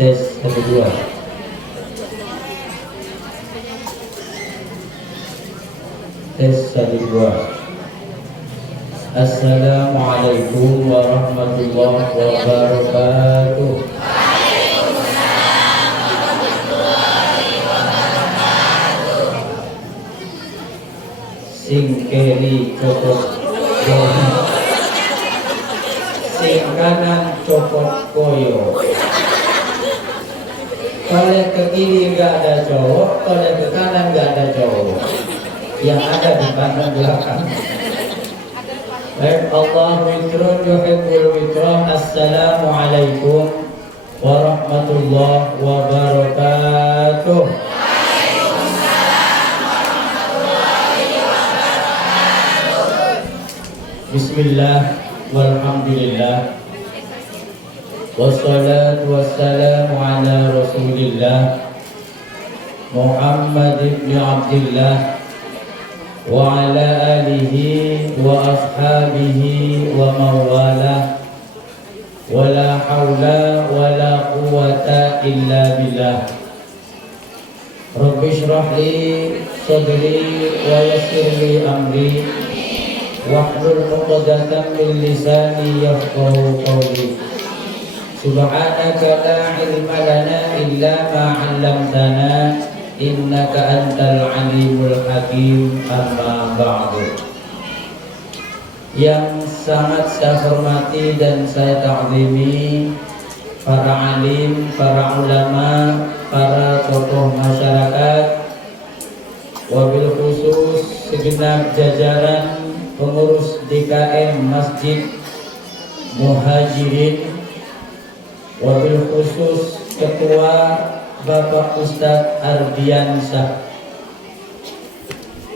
Tes 1 2. Tes 1 2. Assalamualaikum warahmatullahi wabarakatuh. Sing kiri copot koyo, sing kanan copot koyo. Kalau ke kiri nggak ada cowok, kalau ke kanan nggak ada cowok. Yang ada di kanan belakang. Baik, Allahu witrun yuhibbul witron. Assalamualaikum warahmatullahi wabarakatuh. Bismillah walhamdulillah wassalatu wassalamu ala rasulillah Muhammad ibn Abdillah wa ala alihi wa ashabihi wa mawalah wa la hawla wa la quwwata illa billah. Rabbi shrah li sadri wa yassir li amri wahlul 'uqdatam min lisani yafqahu qawli. Subhanaka la ilma lana illa ma 'allamtana innaka antal alimul hakim. Amma ba'du. Yang sangat saya hormati dan saya ta'zimi para alim, para ulama, para tokoh masyarakat, wabil khusus segenap jajaran pengurus DKM Masjid Muhajirin, wabil khusus Ketua Bapak Ustadz Ardiansyah,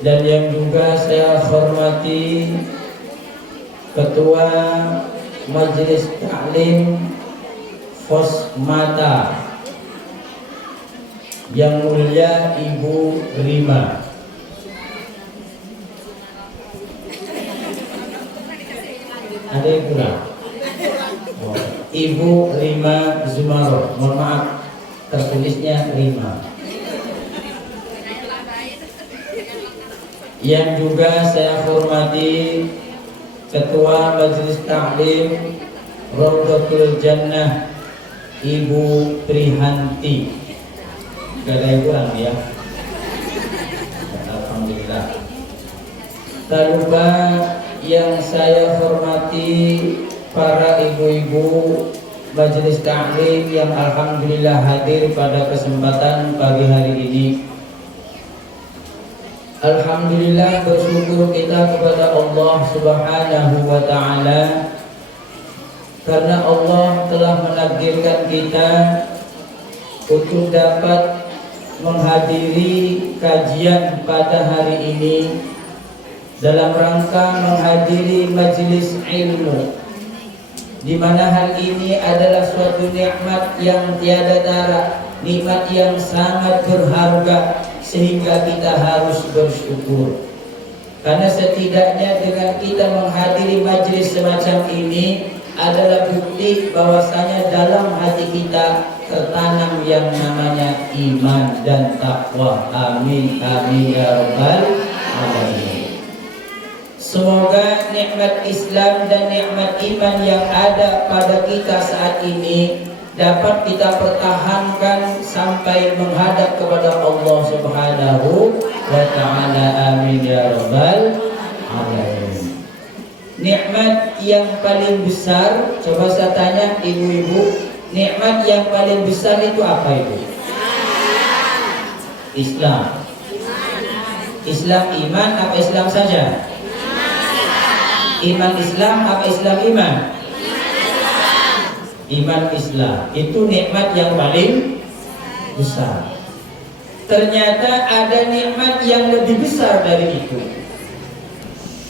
dan yang juga saya hormati Ketua Majelis Taklim Fosmata yang mulia Ibu Rima. Ada yang kurang? Ibu Rima Zumaroh, mohon maaf tertulisnya Rima. Yang juga saya hormati Ketua Majelis Taklim Raudhatul Jannah Ibu Prihanti. Gak ada yang kurang ya? Alhamdulillah. Tak lupa yang saya hormati para ibu-ibu Majelis Taklim yang alhamdulillah hadir pada kesempatan pagi hari ini. Alhamdulillah, bersyukur kita kepada Allah Subhanahu wa ta'ala karena Allah telah menakdirkan kita untuk dapat menghadiri kajian pada hari ini dalam rangka menghadiri majelis ilmu, di mana hal ini adalah suatu nikmat yang tiada tara, nikmat yang sangat berharga sehingga kita harus bersyukur. Karena setidaknya dengan kita menghadiri majelis semacam ini adalah bukti bahwasanya dalam hati kita tertanam yang namanya iman dan takwa. Amin amin ya rabbal alamin. Semoga nikmat Islam dan nikmat iman yang ada pada kita saat ini dapat kita pertahankan sampai menghadap kepada Allah Subhanahu wa ta'ala. Amin ya rabbal alamin. Nikmat yang paling besar, coba saya tanya ibu-ibu, nikmat yang paling besar itu apa itu? Islam. Islam iman apa Islam saja? Iman Islam apa Islam iman? Iman Islam itu nikmat yang paling besar. Ternyata ada nikmat yang lebih besar dari itu.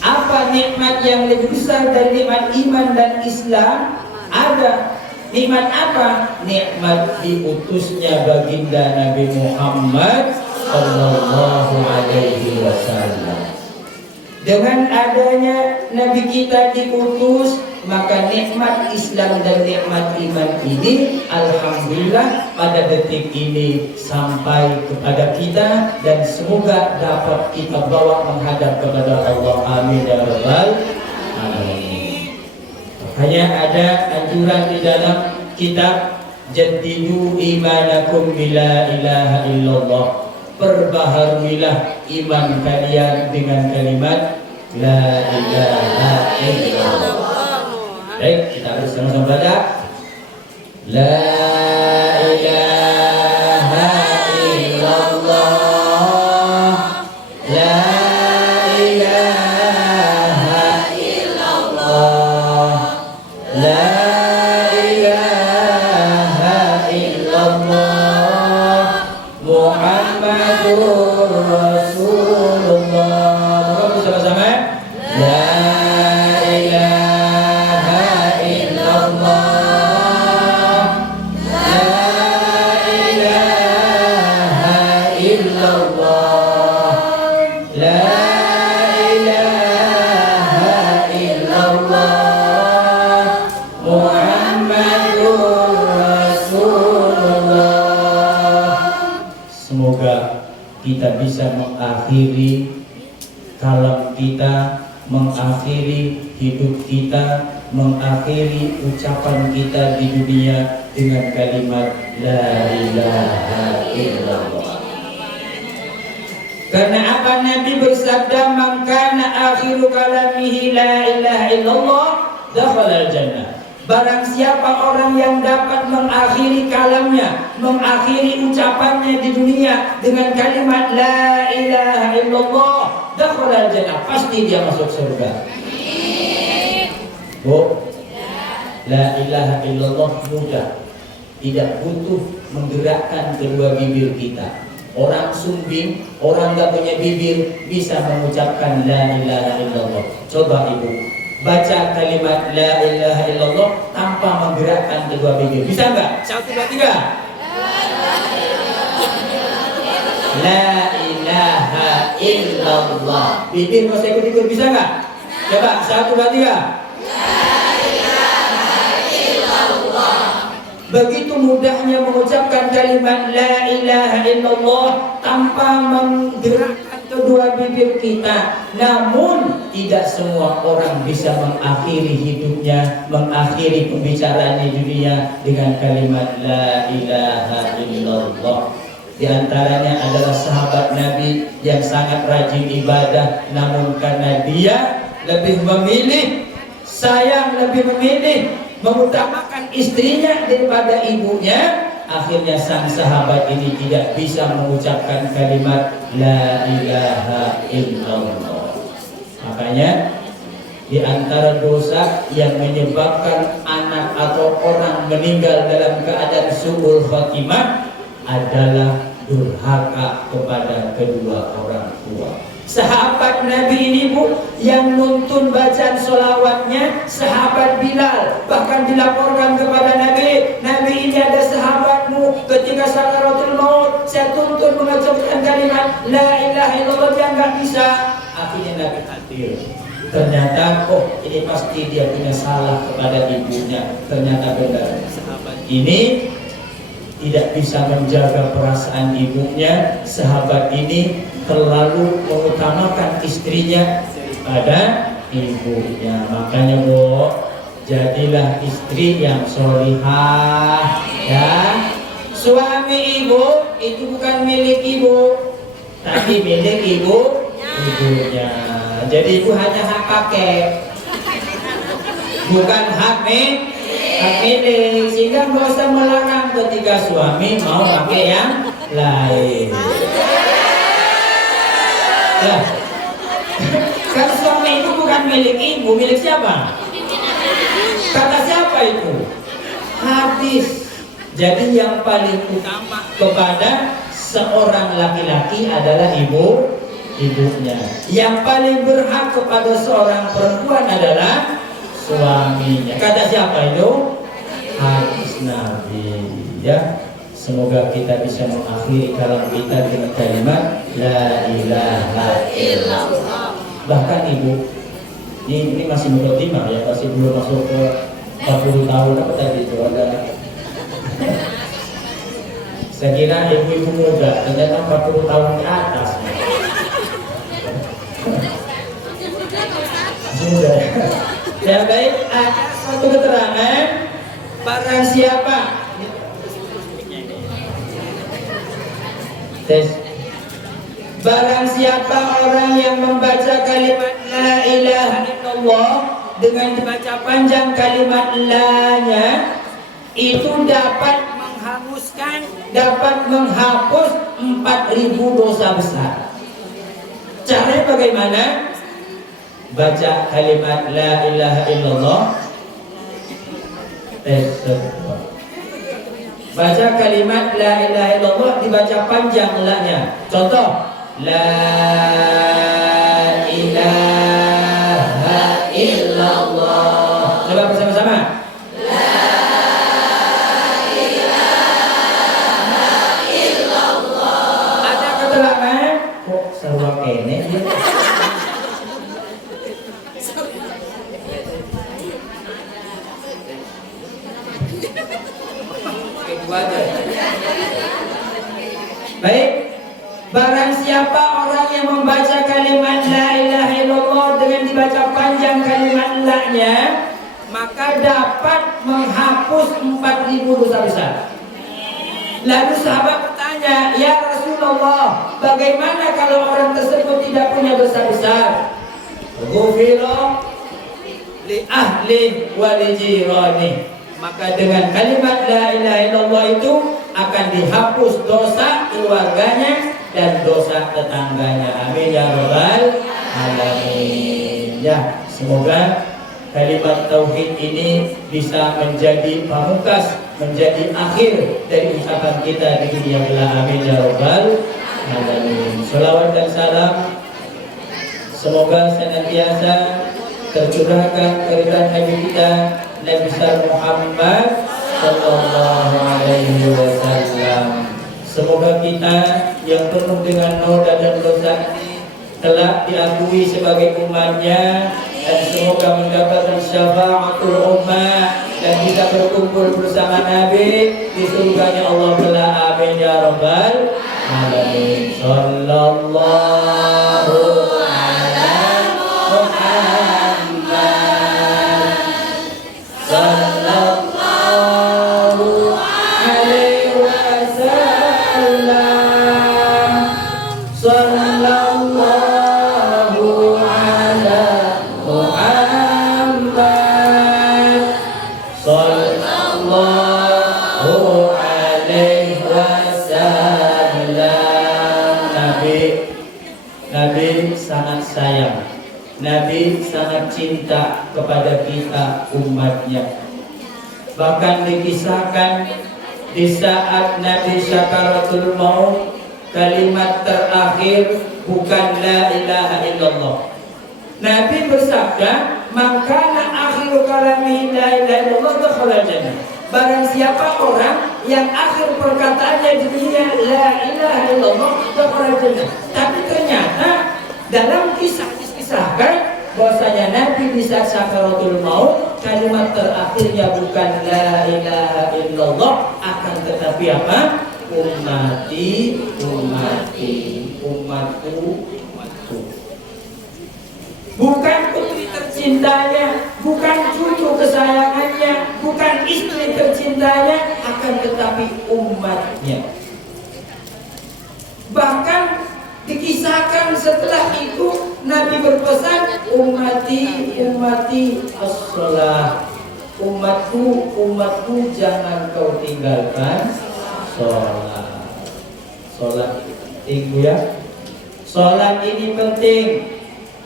Apa nikmat yang lebih besar dari nikmat iman dan Islam? Ada. Nikmat apa? Nikmat diutusnya baginda Nabi Muhammad sallallahu alaihi wasallam. Dengan adanya Nabi kita diutus, maka nikmat Islam dan nikmat iman ini alhamdulillah pada detik ini sampai kepada kita, dan semoga dapat kita bawa menghadap kepada Allah. Amin ya rabbal alamin. Hanya ada anjuran di dalam kitab Jaddidu imanakum bila ilaha illallah. Perbaharuilah iman kalian dengan kalimat la ilaha illallah. Baik, kita harus sama-sama baca la ilaha illallah, la ilaha illallah, la ilaha illallah, Muhammadur Rasulullah. Moga bersama-sama. La ilaha illallah, la ilaha illallah, la ilaha illallah, Muhammadur Rasulullah. Semoga kita bisa mengakhiri kalam kita, mengakhiri hidup kita, mengakhiri ucapan kita di dunia dengan kalimat la ilaha illallah. Karena apa? Nabi bersabda, "Man kana akhiru kalamihi la ilaha illallah, dakhala al-jannah." Barang siapa orang yang dapat mengakhiri kalamnya, mengakhiri ucapannya di dunia dengan kalimat la ilaha illallah, dakhala al-jannah, pasti dia masuk surga. Bu, la ilaha illallah mudah, tidak butuh menggerakkan kedua bibir kita. Orang sumbing, orang gak punya bibir bisa mengucapkan la ilaha illallah. Coba ibu baca kalimat la ilaha illallah tanpa menggerakkan kedua bibir. Bisa nggak? 1, 2, 3. La ilaha illallah. Bibir nggak usah ikut-ikut, bisa nggak? Coba 1, 2, 3. Begitu mudahnya mengucapkan kalimat la ilaha illallah tanpa menggerakkan kedua bibir kita. Namun tidak semua orang bisa mengakhiri hidupnya, mengakhiri pembicaraan di dunia dengan kalimat la ilaha illallah. Di antaranya adalah sahabat Nabi yang sangat rajin ibadah, namun karena dia lebih memilih, sayang, lebih memilih mengutamakan istrinya daripada ibunya, akhirnya sang sahabat ini tidak bisa mengucapkan kalimat la ilaha illallah. Makanya di antara dosa yang menyebabkan anak atau orang meninggal dalam keadaan su'ul khatimah adalah durhaka kepada kedua orang tua. Sahabat Nabi ini bu, yang nuntun bacaan sholawatnya sahabat Bilal. Bahkan dilaporkan kepada Nabi, Nabi ini ada sahabatmu ketika sakaratul maut, saya tuntun mengucapkan kalimat la ilaha illallah, dia nggak bisa. Akhirnya Nabi hadir. Ternyata ini pasti dia punya salah kepada ibunya. Ternyata benar, sahabat ini tidak bisa menjaga perasaan ibunya. Sahabat ini terlalu mengutamakan istrinya daripada ibunya. Makanya bu, jadilah istri yang sholihah ya. Suami ibu itu bukan milik ibu, tapi milik ibunya. Jadi ibu hanya hak pakai, bukan hak milik. Sehingga nggak usah melarang ketika suami mau pakai yang lain. Ya. Kan suami itu bukan milik ibu, milik siapa? Kata siapa itu? Hadis. Jadi yang paling utama kepada seorang laki-laki adalah ibunya. Yang paling berhak kepada seorang perempuan adalah suaminya. Kata siapa itu? Hadis Nabi. Ya. Semoga kita bisa mengakhiri kalam kita dengan kalimat la ilaha illallah. Bahkan ibu, ini masih mukaddimah ya, masih belum masuk ke 40 tahun apa tadi itu ada. Saya kira ibu-ibu muda, ternyata 40 tahun ke atas. Sudah. Ya baik, ada satu keterangan barang siapa barang siapa orang yang membaca kalimat la ilaha illallah dengan dibaca panjang kalimat la-nya itu dapat menghanguskan, dapat menghapus 4.000 dosa besar. Caranya bagaimana? Baca kalimat la ilaha illallah. Baca kalimat la ilaha illallah dibaca panjang la-nya. Contoh, la ilaha illallah. Coba bersama-sama. La ilaha illallah. Ada keterangan kok sarwa kene ya? Baik, barang siapa orang yang membaca kalimat la ilaha illallah dengan dibaca panjang kalimat la-nya, maka dapat menghapus 4.000 dosa besar. Lalu sahabat bertanya, ya Rasulullah, bagaimana kalau orang tersebut tidak punya dosa besar? Ghufira li ahli wa li jirani. Maka dengan kalimat la ilaha illallah itu akan dihapus dosa keluarganya dan dosa tetangganya. Amin ya rabbal alamin. Ya, semoga kalimat tauhid ini bisa menjadi pamungkas, menjadi akhir dari ucapan kita di dunia bila. Amin ya rabbal alamin. Salawat dan salam semoga senantiasa tercurahkan keridhaan Nabi kita Nabi Muhammad sallallahu alaihi wasallam. Semoga kita yang penuh dengan noda dan dosa ini telah diakui sebagai umatnya, dan semoga mendapatkan syafaatul ummah dan kita berkumpul bersama Nabi di surganya Allah Ta'ala. Amin ya rabbal alamin. Sallallahu ala Muhammad sallallahu alaihi wasallam. Sallallahu ala Muhammad sallallahu alaihi wasallam. Nabi sangat sayang, Nabi sangat cinta kepada kita umatnya. Bahkan dikisahkan di saat Nabi syakaratul maut, kalimat terakhir bukan la ilaha illallah. Nabi bersabda, "Maka akhiru kalami la ilaha illallah dakhala jannah." Barang siapa orang yang akhir perkataannya di dunia la ilaha illallah dakhala jannah. Tapi ternyata dalam kisah disahkan bahwasanya Nabi bisa sakaratul maut, kalimat terakhirnya bukan la ilaha illallah, akan tetapi apa? Ummati, ummati, umatku, umatku. Bukan putri tercintanya, bukan cucu kesayangannya, bukan istri tercintanya, akan tetapi umatnya. Bahkan dikisahkan setelah itu Nabi berpesan, ummati, ummati as-shalah. Umatku, umatku, jangan kau tinggalkan sholat. Sholat penting ya. Sholat ini penting.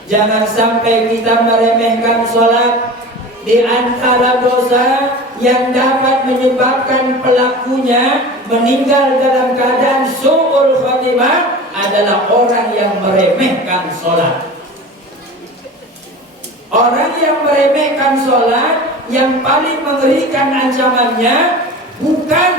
Jangan sampai kita meremehkan sholat. Di antara dosa yang dapat menyebabkan pelakunya meninggal dalam keadaan su'ul khatimah adalah orang yang meremehkan sholat. Orang yang meremehkan sholat, yang paling mengerikan ancamannya bukan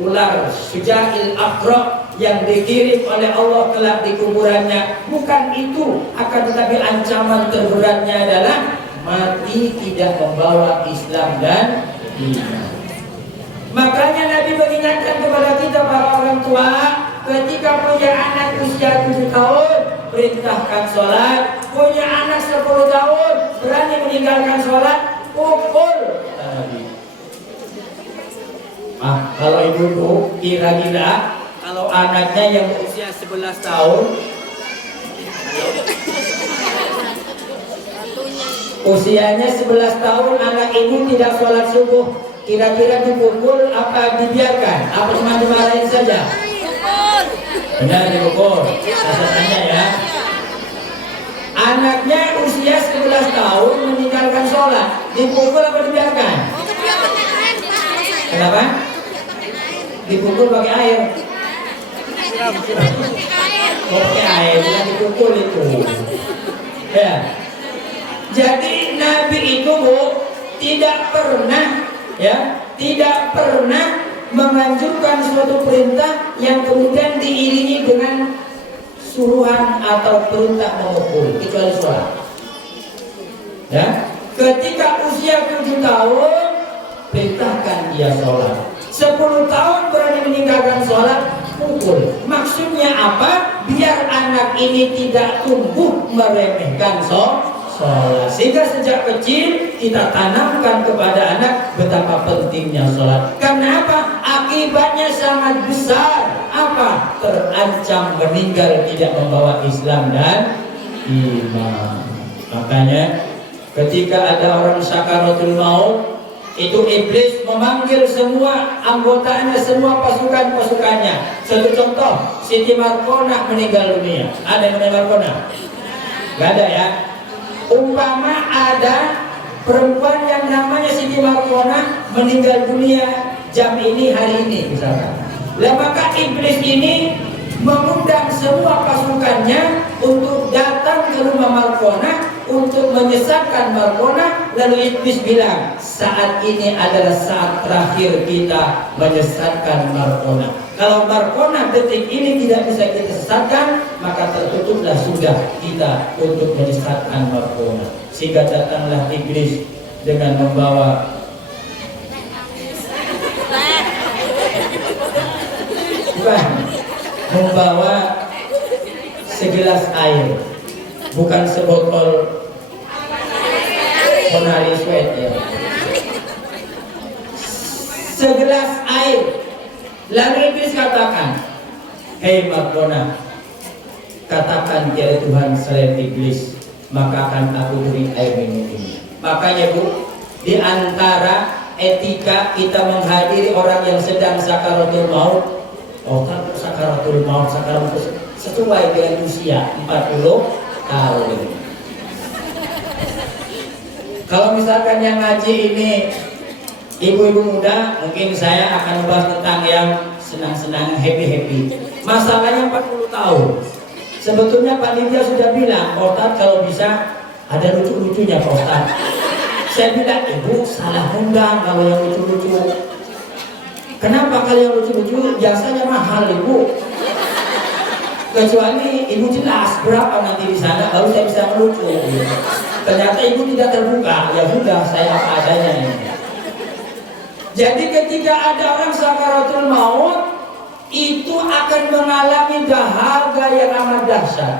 ular syuja'il aqra, yang dikirim oleh Allah kelak di kuburannya. Bukan itu, akan tetapi ancaman terberatnya adalah mati tidak membawa Islam dan iman. Makanya Nabi mengingatkan kepada kita para orang tua, ketika punya anak usia 7 tahun, perintahkan sholat. Punya anak 10 tahun, berani meninggalkan sholat, pukul. Kalau ibu kira-kira kalau anaknya yang berusia 11 tahun, usianya 11 tahun, anak ibu tidak sholat subuh, kira-kira dipukul apa dibiarkan? Apa cuma dimarahin saja? Benar, dipukul. Saya tanya ya. Anaknya usia 11 tahun meninggalkan sholat, dipukul apa dibiarkan? Kenapa? Dipukul pakai air. Pakai air, bukan dipukul itu. Ya. Jadi Nabi itu Bu tidak pernah menganjurkan suatu perintah yang kemudian diiringi dengan suruhan atau perintah memukul, kecuali sholat. Ya, ketika usia 7 tahun perintahkan dia sholat. 10 tahun berani meninggalkan sholat, pukul. Maksudnya apa? Biar anak ini tidak tumbuh meremehkan sholat. Sehingga sejak kecil kita tanamkan kepada anak betapa pentingnya sholat. Karena apa? Akibatnya sangat besar. Apa? Terancam meninggal tidak membawa Islam dan iman. Makanya ketika ada orang sakaratul maut, itu iblis memanggil semua anggotanya, semua pasukannya. Satu contoh, Siti Markonah meninggal dunia. Ada yang namanya Markonah? Gak ada ya. Umpama ada perempuan yang namanya Siti Markonah meninggal dunia jam ini, hari ini misalkan. Lah maka iblis ini mengundang semua pasukannya untuk datang ke rumah Markonah untuk menyesatkan Markonah. Lalu iblis bilang, saat ini adalah saat terakhir kita menyesatkan Markonah. Kalau Markonah detik ini tidak bisa kita sesatkan, maka tertutuplah sudah kita untuk menyesatkan Markonah. Sehingga datanglah iblis dengan membawa segelas air, bukan sebotol Ponari Sweat ya. Segelas air. Lalu iblis katakan, hei Markonah, katakan tiada Tuhan selain iblis, maka akan aku beri air minum ini. Makanya Bu, di antara etika kita menghadiri orang yang sedang sakaratul maut, sakaratul maut sesuai dengan usia 40 tahun. Kalau misalkan yang ngaji ini ibu-ibu muda, mungkin saya akan membahas tentang yang senang-senang, happy-happy. Masalahnya 40 tahun. Sebetulnya panitia sudah bilang, Pak Ustadz kalau bisa ada lucu-lucunya Pak Ustadz. Saya bilang, ibu salah undang kalau yang lucu-lucu. Kenapa kalau yang lucu-lucu jasanya mahal ibu? Kecuali ibu jelas berapa nanti di sana, baru saya bisa melucu. Ternyata ibu tidak terbuka, ya sudah saya apa adanya ini. Jadi ketika ada orang sakaratul maut, itu akan mengalami dahaga yang amat dahsyat.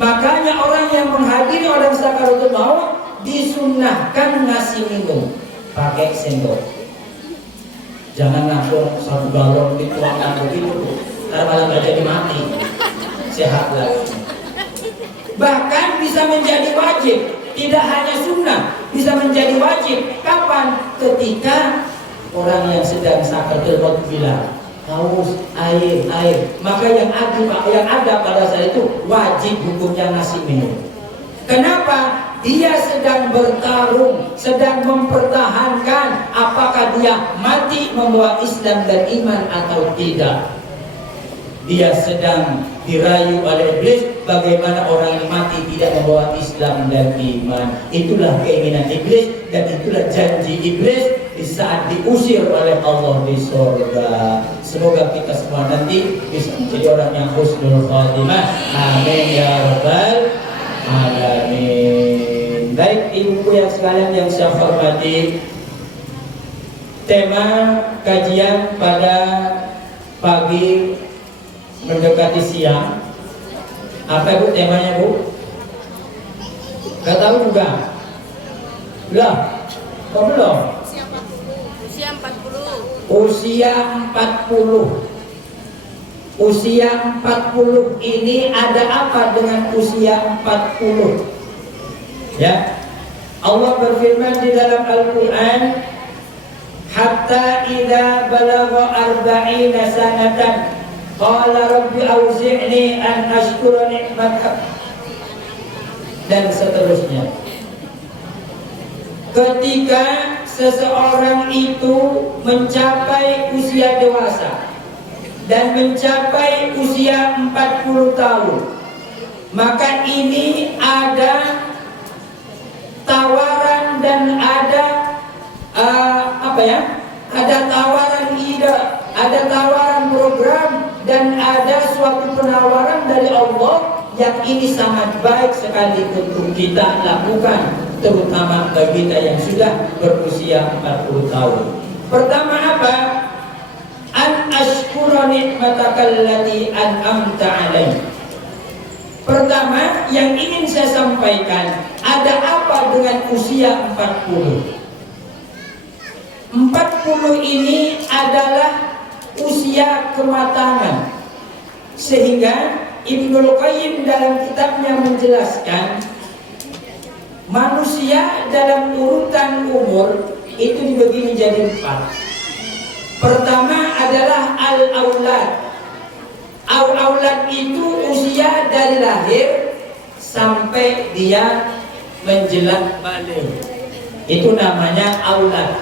Makanya orang yang menghadiri orang sakaratul maut disunnahkan ngasih minum pakai sendok. Jangan langsung satu galon dituangkan begitu, karena malah nggak jadi mati. Sehat lagi. Bahkan bisa menjadi wajib, tidak hanya sunnah, bisa menjadi wajib. Kapan? Ketika orang yang sedang sakaratul maut bilang haus, air. Maka yang ada pada saat itu wajib hukumnya ngasih minum. Kenapa? Dia sedang bertarung, sedang mempertahankan apakah dia mati membawa Islam dan iman atau tidak. dia sedang dirayu oleh iblis. Bagaimana orang yang mati tidak membawa Islam dan iman. Itulah keinginan iblis dan itulah janji iblis di saat diusir oleh Allah di surga. Semoga kita semua nanti bisa menjadi orang yang husnul khatimah. Amin ya rabbal alamin. Baik ibu yang sekalian yang saya hormati, tema kajian pada pagi mendekati siang, apa Bu temanya Bu? Gak tahu juga. Belum? Kok belum? Usia 40. Usia 40. Usia 40 ini ada apa dengan usia 40? Ya. Allah berfirman di dalam Al-Qur'an, hatta idza balagha arba'ina sanatan qala rabbi auzi'ni an ashkura ni'matak, dan seterusnya. Ketika seseorang itu mencapai usia dewasa dan mencapai usia 40 tahun, maka ini ada tawaran dan ada ada tawaran ide, ada tawaran program, dan ada suatu penawaran dari Allah yang ini sangat baik sekali untuk kita lakukan, terutama bagi kita yang sudah berusia 40 tahun. Pertama apa? An ashkura ni'matakal lati an'amta alaih. Pertama yang ingin saya sampaikan, ada apa dengan usia 40? 40 ini adalah usia kematangan, sehingga Ibnul Qayyim dalam kitabnya menjelaskan manusia dalam urutan umur itu dibagi menjadi 4. Pertama adalah al-aulad. Al-aulad itu usia dari lahir sampai dia menjelang balik. Itu namanya aulad.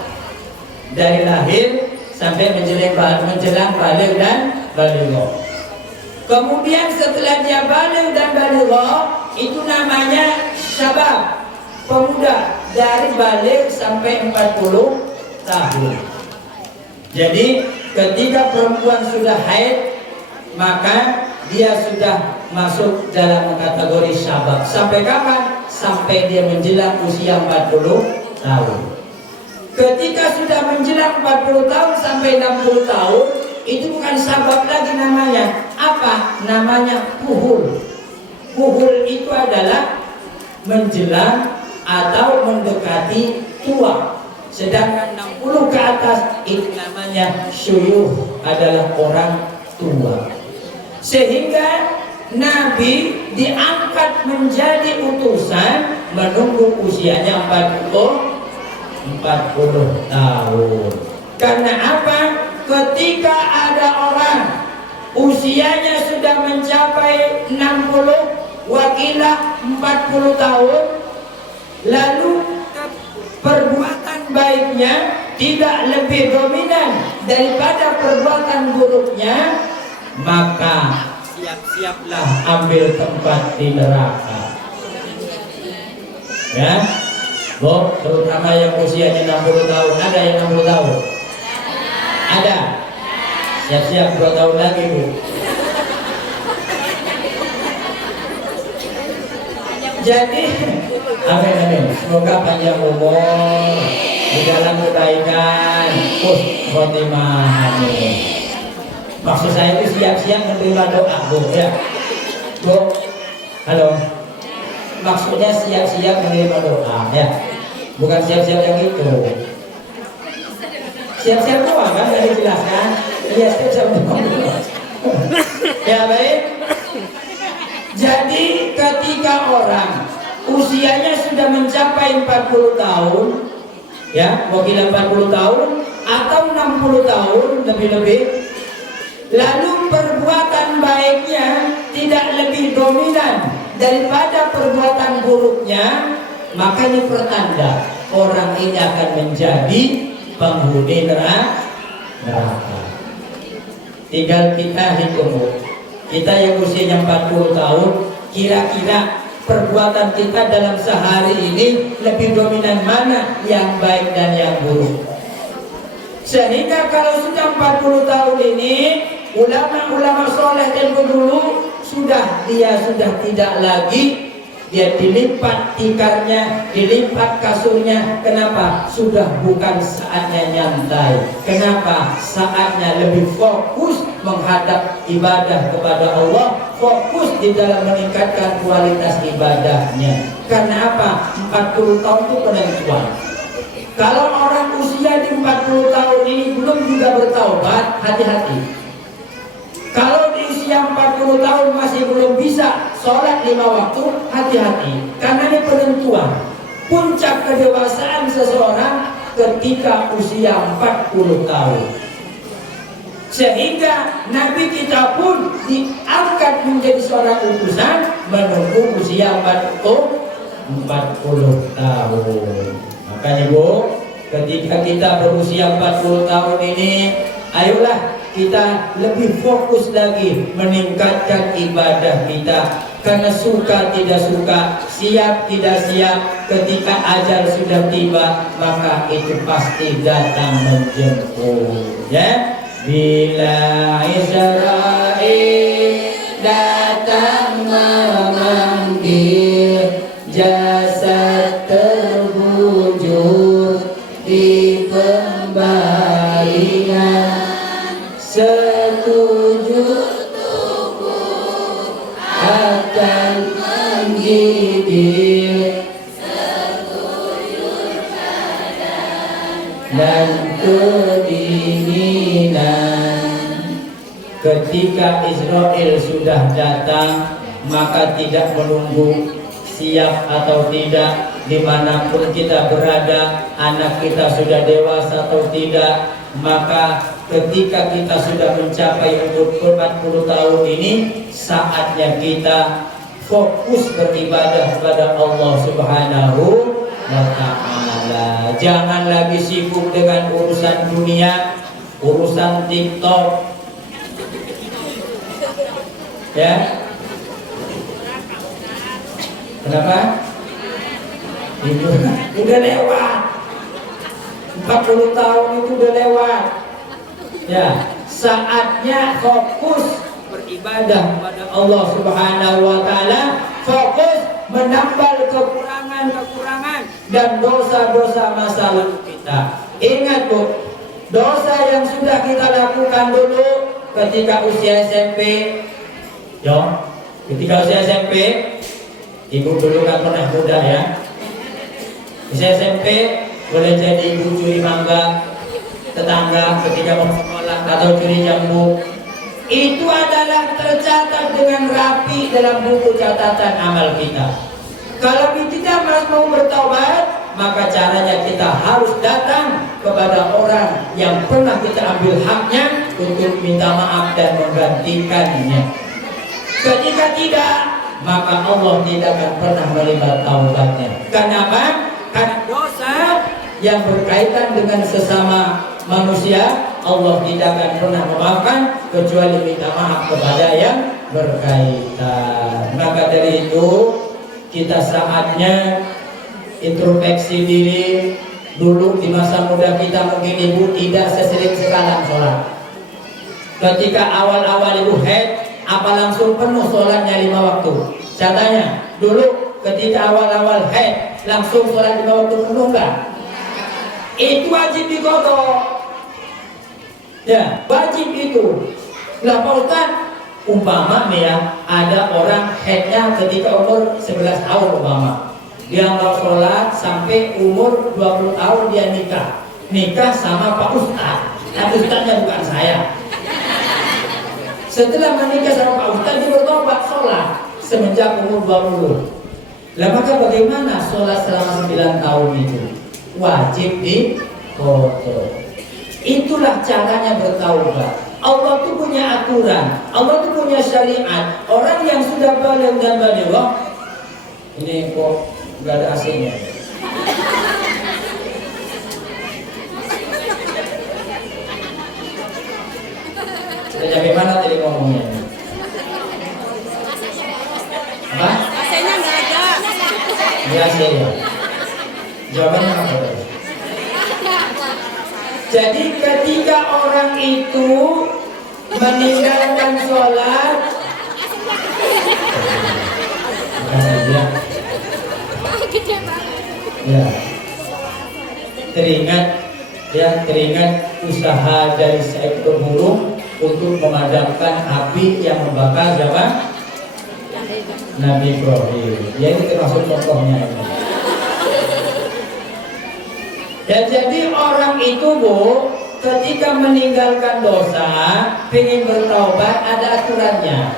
Dari lahir sampai menjelang balik dan baligh. Kemudian setelah dia balik dan baligh, itu namanya syabab, pemuda, dari balik sampai 40 tahun. Jadi ketika perempuan sudah haid, maka dia sudah masuk dalam kategori syabab. Sampai kapan? Sampai dia menjelang usia 40 tahun. Ketika sudah menjelang 40 tahun sampai 60 tahun, itu bukan syabab lagi namanya. Apa? Namanya kuhul. Kuhul itu adalah menjelang atau mendekati tua. Sedangkan 60 ke atas itu namanya syuyuh, adalah orang tua. Sehingga Nabi diangkat menjadi utusan menunggu usianya 40 tahun. Karena apa? Ketika ada orang usianya sudah mencapai 60, wakilah 40 tahun, lalu perbuatan baiknya tidak lebih dominan daripada perbuatan buruknya, maka siap-siaplah ambil tempat di neraka. Ya, Bu, terutama yang usianya 60 tahun. Ada yang 60 tahun? Ada. Siap-siap 2 tahun lagi, Bu. Jadi, amin. Semoga panjang umur di dalam kebaikan, khotimah, amin. Maksud saya itu siap-siap menerima doa, Bu, ya. Bu, halo. Maksudnya siap-siap menerima doa, ya. Bukan siap-siap yang itu. Siap-siap doa kan tadi dijelaskan. Iya, siap-siap doa. Ya, baik. Jadi ketika orang usianya sudah mencapai 40 tahun, ya, mungkin 40 tahun atau 60 tahun lebih-lebih, lalu perbuatan baiknya tidak lebih dominan daripada perbuatan buruknya, maka ini pertanda orang ini akan menjadi penghuni neraka. Tinggal kita hitung. Kita yang usianya 40 tahun, kira-kira perbuatan kita dalam sehari ini lebih dominan mana, yang baik dan yang buruk. Sehingga kalau sudah 40 tahun ini, ulama-ulama soleh dan dulu dia sudah tidak lagi, dia dilipat tikarnya, dilipat kasurnya. Kenapa? Sudah bukan saatnya nyantai. Kenapa? Saatnya lebih fokus menghadap ibadah kepada Allah, fokus di dalam meningkatkan kualitas ibadahnya. Karena apa? 40 tahun itu penentuan. Kalau orang usia di 40 tahun ini belum juga bertaubat, hati-hati. Kalau di usia 40 tahun masih belum bisa sholat 5 waktu, hati-hati. Karena ini penentuan. Puncak kedewasaan seseorang ketika usia 40 tahun. Sehingga Nabi kita pun diangkat menjadi seorang utusan menunggu usia 40 tahun. Makanya Bu, ketika kita berusia 40 tahun ini, ayolah kita lebih fokus lagi meningkatkan ibadah kita. Karena suka tidak suka, siap tidak siap, ketika ajal sudah tiba, maka itu pasti datang menjemput. Ya, bila Israel datang memanggil, jasad terbujur di pembaringan, sekujur tubuh akan menggigil, sekujur badan dan kedinginan. Ketika Israel sudah datang, maka tidak menunggu siap atau tidak, dimanapun kita berada, anak kita sudah dewasa atau tidak, maka ketika kita sudah mencapai umur 40 tahun ini, saatnya kita fokus beribadah kepada Allah Subhanahu wa Ta'ala. Jangan lagi sibuk dengan urusan dunia, urusan TikTok. Ya. Kenapa? Itu udah lewat. 40 tahun itu udah lewat. Ya, saatnya fokus beribadah kepada Allah Subhanahu wa Ta'ala, fokus menambal kekurangan-kekurangan dan dosa-dosa masa lalu kita. Ingat Bu, dosa yang sudah kita lakukan dulu ketika usia SMP. Ketika usia SMP, ibu dulu kan pernah muda ya. Usia SMP boleh jadi ibu curi mangga tetangga ketika mau sekolah atau curi jambu. Itu adalah tercatat dengan rapi dalam buku catatan amal kita. Kalau kita mau bertaubat, maka caranya kita harus datang kepada orang yang pernah kita ambil haknya untuk minta maaf dan menggantikannya. Ketika tidak, maka Allah tidak akan pernah menerima taubatnya. Kenapa? Karena dosa yang berkaitan dengan sesama manusia, Allah tidak akan pernah memaafkan kecuali minta maaf kepada yang berkaitan. Maka dari itu, kita saatnya introspeksi diri. Dulu di masa muda kita mungkin ibu tidak sesering sekarang sholat. Ketika awal-awal ibu haid, apa langsung penuh sholatnya 5 waktu? Saya tanya, dulu ketika awal-awal haid langsung sholat 5 waktu penuh enggak? Itu wajib dikodok. Ya, wajib itu. Lah Pak Ustaz, umpama nih ya, ada orang haidnya ketika umur 11 tahun umpama. Dia nggak sholat sampai umur 20 tahun dia nikah. Nikah sama Pak Ustaz. Nah, Ustaznya bukan saya. Setelah menikah sama Pak Ustaz, dia bertobat sholat semenjak umur 20. Lah maka bagaimana sholat selama 9 tahun itu? Wajib dikodok. Itulah caranya bertaubat. Allah itu punya aturan, Allah itu punya syariat. Orang yang sudah baligh dan balighah, ini kok nggak ada AC-nya. Sudah sampai mana tadi ngomongnya? Ya sih. Jawabannya apa? Jadi ketika orang itu meninggalkan sholat, ya, teringat usaha dari seekor burung untuk memadamkan api yang membakar siapa? Nabi Ibrahim. Ya, ini termasuk contohnya. Ya, jadi orang itu Bu, ketika meninggalkan dosa, ingin bertaubat, ada aturannya.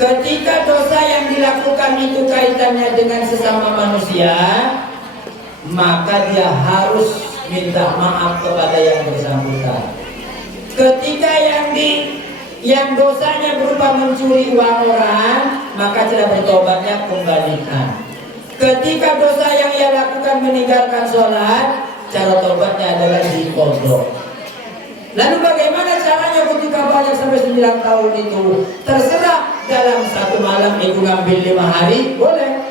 Ketika dosa yang dilakukan itu kaitannya dengan sesama manusia, maka dia harus minta maaf kepada yang bersangkutan. Ketika yang dosanya berupa mencuri uang orang, maka cara bertobatnya kembalikan. Ketika dosa yang ia lakukan meninggalkan sholat, cara tobatnya adalah dikodok. Lalu bagaimana caranya ketika banyak sampai 9 tahun itu? Terserah, dalam satu malam ibu ngambil 5 hari, boleh.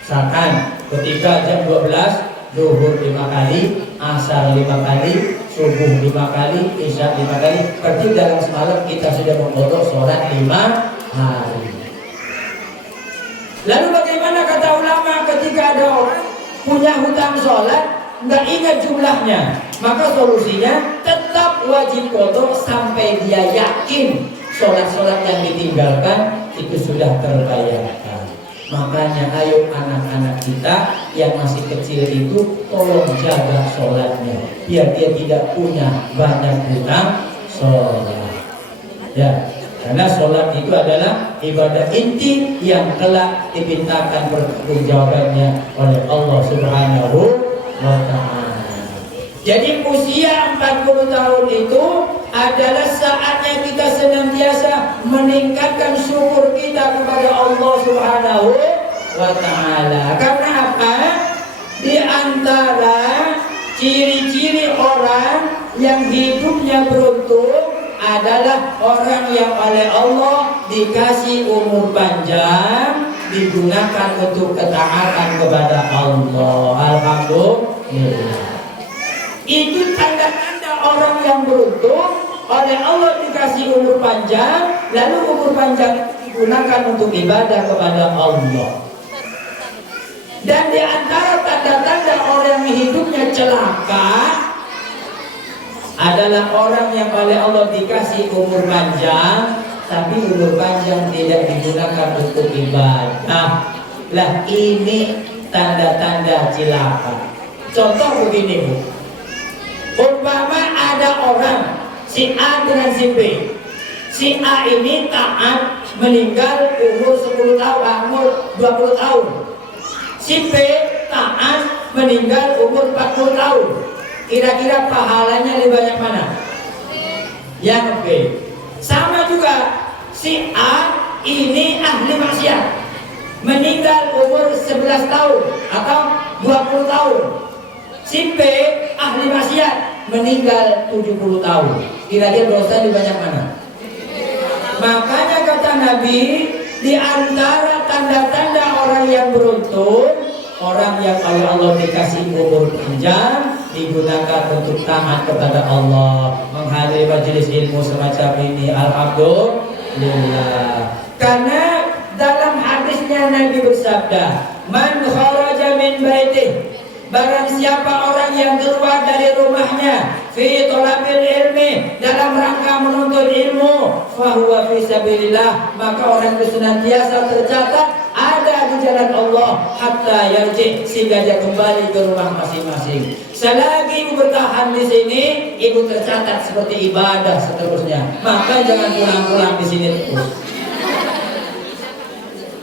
Misalkan ketika jam 12, zuhur 5 kali, asar 5 kali, subuh 5 kali, isya 5 kali. Berarti dalam semalam kita sudah mengkodok sholat 5 hari. Lalu bagaimana kata ulama ketika ada orang punya hutang sholat, nggak ingat jumlahnya, maka solusinya tetap wajib kodok sampai dia yakin sholat-sholat yang ditinggalkan itu sudah terbayarkan. Makanya ayo anak-anak kita yang masih kecil itu tolong jaga sholatnya, biar dia tidak punya banyak hutang sholat. Ya. Karena sholat itu adalah ibadah inti yang kelak dipintakan pertanggungjawabannya oleh Allah Subhanahu wa Ta'ala. Jadi usia 40 tahun itu adalah saatnya kita senantiasa meningkatkan syukur kita kepada Allah Subhanahu wa Ta'ala. Karena apa? Di antara ciri-ciri orang yang hidupnya beruntung adalah orang yang oleh Allah dikasih umur panjang, digunakan untuk ketaatan kepada Allah. Alhamdulillah. Itu tanda-tanda orang yang beruntung, oleh Allah dikasih umur panjang, lalu umur panjang digunakan untuk ibadah kepada Allah. Dan di antara tanda-tanda orang yang hidupnya celaka adalah orang yang oleh Allah dikasih umur panjang, tapi umur panjang tidak digunakan untuk ibadah. Lah ini tanda-tanda celaka. Contoh begini Bu, umpama ada orang si A dengan si B. Si A ini taat meninggal umur 10 tahun, umur 20 tahun. Si B taat meninggal umur 40 tahun. Kira-kira pahalanya lebih banyak mana? Yang B. Sama juga si A ini ahli maksiat, meninggal umur 11 tahun atau 20 tahun. Si B ahli maksiat, meninggal 70 tahun. Kira-kira dosa lebih banyak mana? Makanya kata Nabi, di antara tanda-tanda orang yang beruntung, orang yang oleh Allah dikasih umur panjang, digunakan untuk taat kepada Allah, menghadiri majelis ilmu semacam ini. Alhamdulillah. Karena dalam hadisnya Nabi bersabda, man kharaja min baitih, barang siapa orang yang keluar dari rumahnya fi thalabil ilmi, dalam rangka menuntut ilmu, fahuwa fi sabilillah, maka orang itu senantiasa tercatat ada di jalan Allah hatta yarji, sehingga dia kembali ke rumah masing-masing. Selagi ibu bertahan di sini, ibu tercatat seperti ibadah seterusnya. Maka jangan pulang-pulang di sini terus.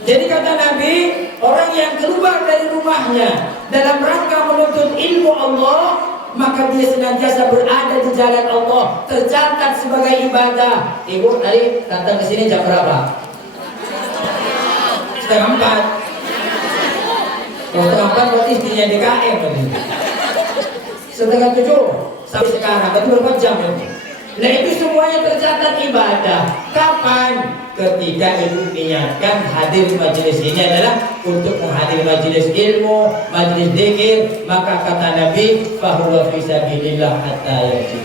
Jadi kata Nabi, orang yang keluar dari rumahnya dalam rangka menuntut ilmu Allah, maka dia senantiasa berada di jalan Allah, tercatat sebagai ibadah. Ibu tadi datang ke sini jam berapa? Setengah 4. Kalau setengah 4 berarti istrinya DKM tadi. Setengah 7 sampai sekarang, berarti berapa jam ya? Nah itu semuanya tercatat ibadah. Kapan? ketika ibu niatkan hadir majelis ini adalah untuk menghadiri majelis ilmu, majelis zikir, maka kata Nabi fahuwa fi sabilillah hatta yajid.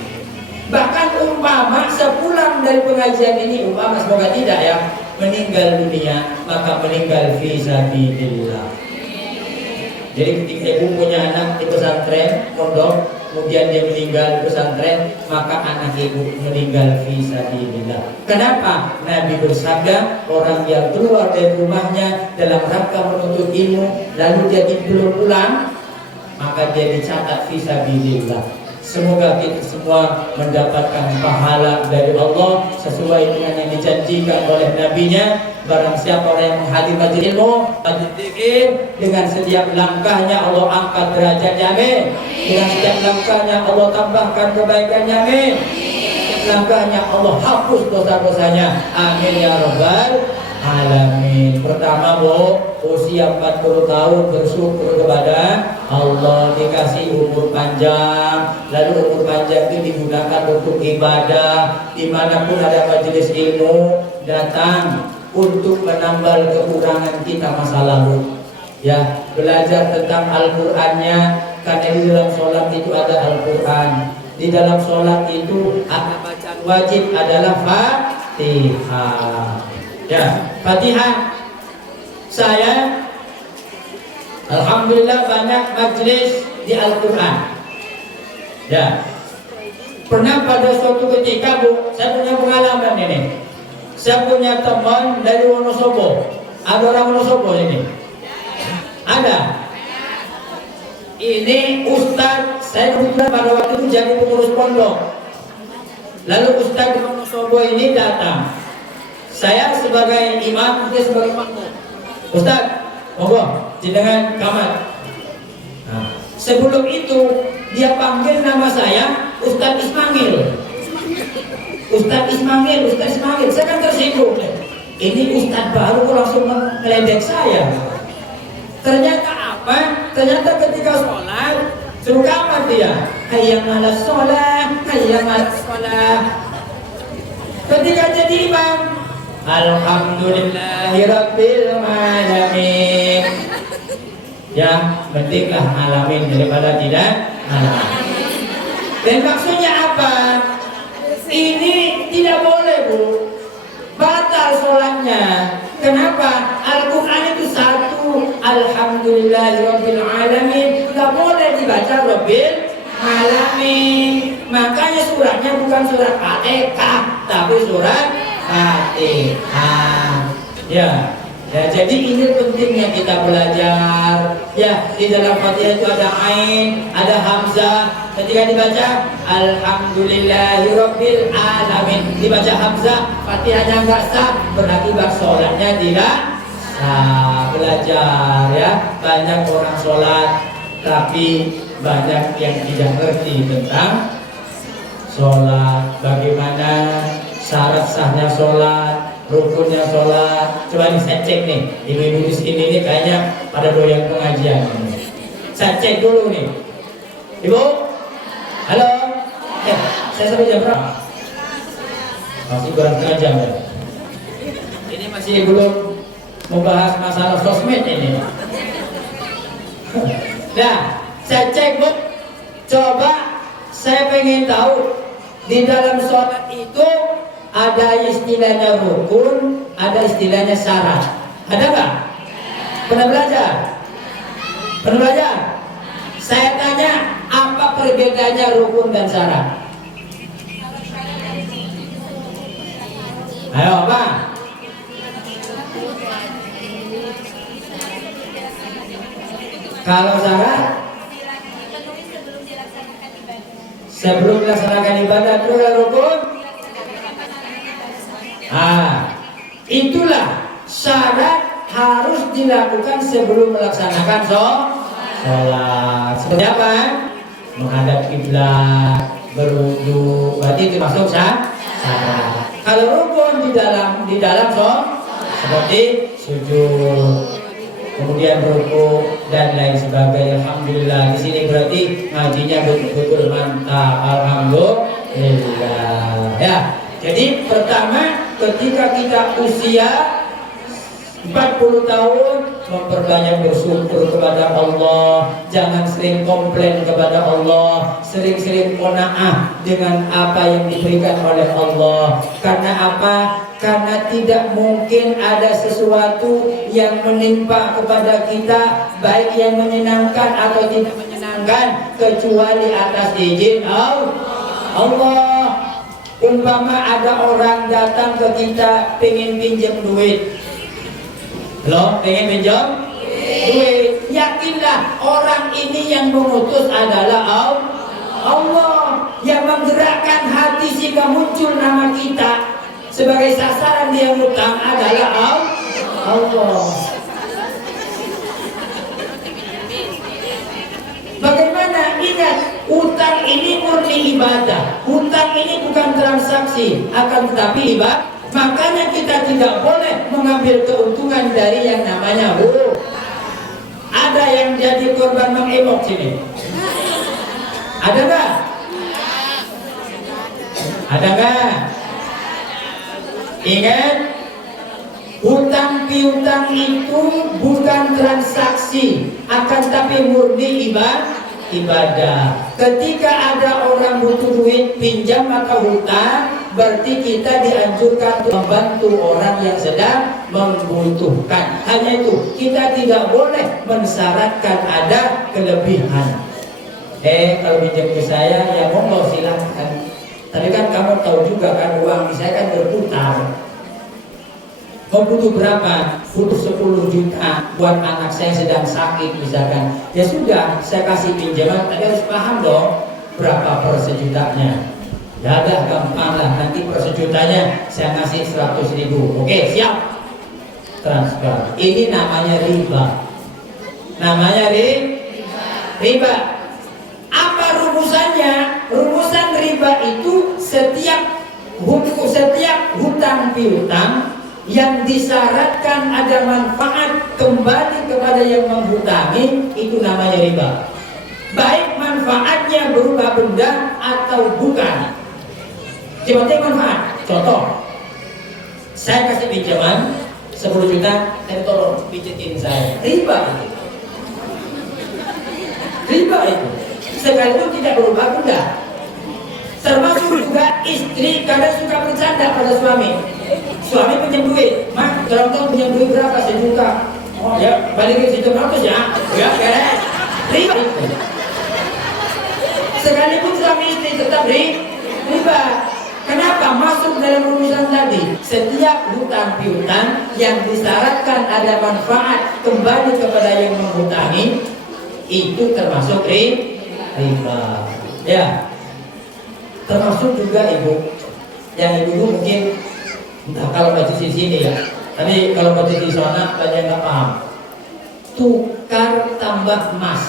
Bahkan umpama sepulang dari pengajian ini, umpama semoga tidak ya, meninggal dunia, maka meninggal fi sabilillah. Jadi ketika ibu punya anak di pesantren, pondok, kemudian dia meninggal di pesantren, maka anak ibu meninggal fi sabilillah. Kenapa? Nabi bersabda, orang yang keluar dari rumahnya dalam rangka menuntut ilmu, lalu dia belum pulang, maka dia dicatat fi sabilillah. Semoga kita semua mendapatkan pahala dari Allah sesuai dengan yang dijanjikan oleh Nabi-Nya. Barang siapa orang yang menghadiri majelis ilmu, majelis zikir, dengan setiap langkahnya Allah angkat derajatnya, amin. Dengan setiap langkahnya Allah tambahkan kebaikannya, amin. Setiap langkahnya Allah hapus dosa-dosanya, amin ya rabbal alamin. Pertama, Bu, usia 40 tahun bersyukur kepada Allah dikasih umur panjang. Lalu umur panjang itu digunakan untuk ibadah. Dimanapun ada majelis ilmu, datang untuk menambal kekurangan kita masa lalu. Ya, belajar tentang Al-Qur'annya, karena di dalam sholat itu ada Al-Qur'an. Di dalam sholat itu ada bacaan wajib adalah Fatihah. Ya, Fatihah. Saya alhamdulillah banyak majelis di Al-Qur'an. Ya. Pernah pada suatu ketika, Bu, saya punya pengalaman ini. Saya punya teman dari Wonosobo. Ada orang Wonosobo ini? Ada. Ini Ustadz, saya kebetulan pada waktu itu jadi pengurus pondok. Lalu Ustadz di Wonosobo ini datang. Saya sebagai imam, dia sebagai makmum. Ustadz, monggo, jenengan kamar. Nah, sebelum itu dia panggil nama saya Ustadz Ismail. Ustadz Ismail. Saya kan tersinggung. Ini Ustadz baru kok langsung meledek saya. Ternyata apa? Ternyata ketika sholat suruh kamar dia. Hayya 'alas sholat, hayya 'alas sholat. Ketika jadi imam, alhamdulillahirabbil alamin. Ya, pentinglah alamin daripada tidak alamin. Dan maksudnya apa? Ini tidak boleh, Bu. Batal sholatnya. Kenapa? Al-Quran itu satu. Alhamdulillahirabbil alamin. Tidak boleh dibaca Rabbil alamin. Makanya suratnya bukan surat Fatihah, tapi surat Fatihah. Ya. Ya, jadi ini pentingnya kita belajar. Ya, di dalam Fatihah itu ada ain, ada hamzah. Ketika dibaca alhamdulillahirabbil alamin, dibaca hamzah, Fatihahnya enggak sah, berarti sholatnya tidak sah. Belajar ya. Banyak orang sholat, tapi banyak yang tidak ngerti tentang sholat. Bagaimana syarat sahnya sholat, rukunnya sholat. Coba nih saya cek nih, ibu-ibu di sini nih kayaknya pada doyan pengajian. Saya cek dulu nih, Ibu. Halo. Saya sampai jam berapa? Masih kurang setengah jam ya. Ini masih belum membahas masalah sosmed ini. Nah, saya cek, Bu. Coba saya pengen tahu di dalam sholat itu ada istilahnya rukun, ada istilahnya syarat. Ada nggak? Pernah belajar? Pernah belajar? Saya tanya, apa perbedaannya rukun dan syarat? Ayo, apa? Kalau syarat? Sebelum dilaksanakan ibadah. Itu rukun? Itulah syarat harus dilakukan sebelum melaksanakan sholat. Seperti apa? Menghadap kiblat, berwudu, berarti itu masuk syarat. Kalau rukun di dalam sholat seperti sujud, kemudian ruku dan lain sebagainya. Alhamdulillah, di sini berarti ngajinya betul-betul mantap. Alhamdulillah. Ya. Jadi pertama ketika kita usia 40 tahun, memperbanyak bersyukur kepada Allah. Jangan sering komplain kepada Allah, sering-sering qanaah dengan apa yang diberikan oleh Allah. Karena apa? Karena tidak mungkin ada sesuatu yang menimpa kepada kita, baik yang menyenangkan atau tidak menyenangkan, kecuali atas izin Allah. Umpama ada orang datang ke kita pengen pinjam duit, loh, pengen pinjam duit, yakinlah orang ini yang mengutus adalah Allah, yang menggerakkan hati sehingga muncul nama kita sebagai sasaran dia hutang adalah Allah. Bagaimana? Ingat, hutang ini murni ibadah. Hutang ini bukan transaksi, akan tetapi ibadah. Makanya kita tidak boleh mengambil keuntungan dari yang namanya hutang. Ada yang jadi korban mengemok sini? Ada nggak? Ada nggak? Ingat, hutang piutang itu bukan transaksi, akan tapi murni ibadah. Ketika ada orang butuh duit pinjam atau hutang, berarti kita dianjurkan untuk membantu orang yang sedang membutuhkan. Hanya itu, kita tidak boleh mensyaratkan ada kelebihan. Kalau pinjam ke saya, ya monggo silahkan. Tapi kan kamu tahu juga kan, uang saya kan berputar. Kau butuh berapa? Butuh 10 juta buat anak saya sedang sakit misalkan. Ya sudah, saya kasih pinjaman, tapi harus paham dong berapa per sejutanya. Ya udah, gampang lah, nanti per sejutanya saya kasih 100.000. Oke, siap. Transfer. Ini namanya riba. Namanya riba. Apa rumusannya? Rumusan riba itu setiap hutang piutang yang disyaratkan ada manfaat kembali kepada yang menghutangi, itu namanya riba. Baik manfaatnya berupa benda atau bukan. Coba manfaat. Contoh, saya kasih pinjaman 10 juta, tapi tolong pijetin saya. Riba itu. Riba itu. Sekalipun tidak berubah benda. Termasuk juga istri kadang suka bercanda pada suami. Suami pinjam duit, mak, tolong pinjam duit berapa? 1 juta. Oh ya, balikin 700 ya. Ya, beres. Riba itu. Sekalipun suami istri tetap riba. Kenapa? Masuk dalam rumusan tadi. Setiap hutang piutang yang disyaratkan ada manfaat kembali kepada yang menghutangi, itu termasuk riba. Ya, termasuk juga ibu. Yang ibu mungkin entah kalau baca di sini ya. Tapi kalau baca di sana banyak nggak paham. Tukar tambah emas.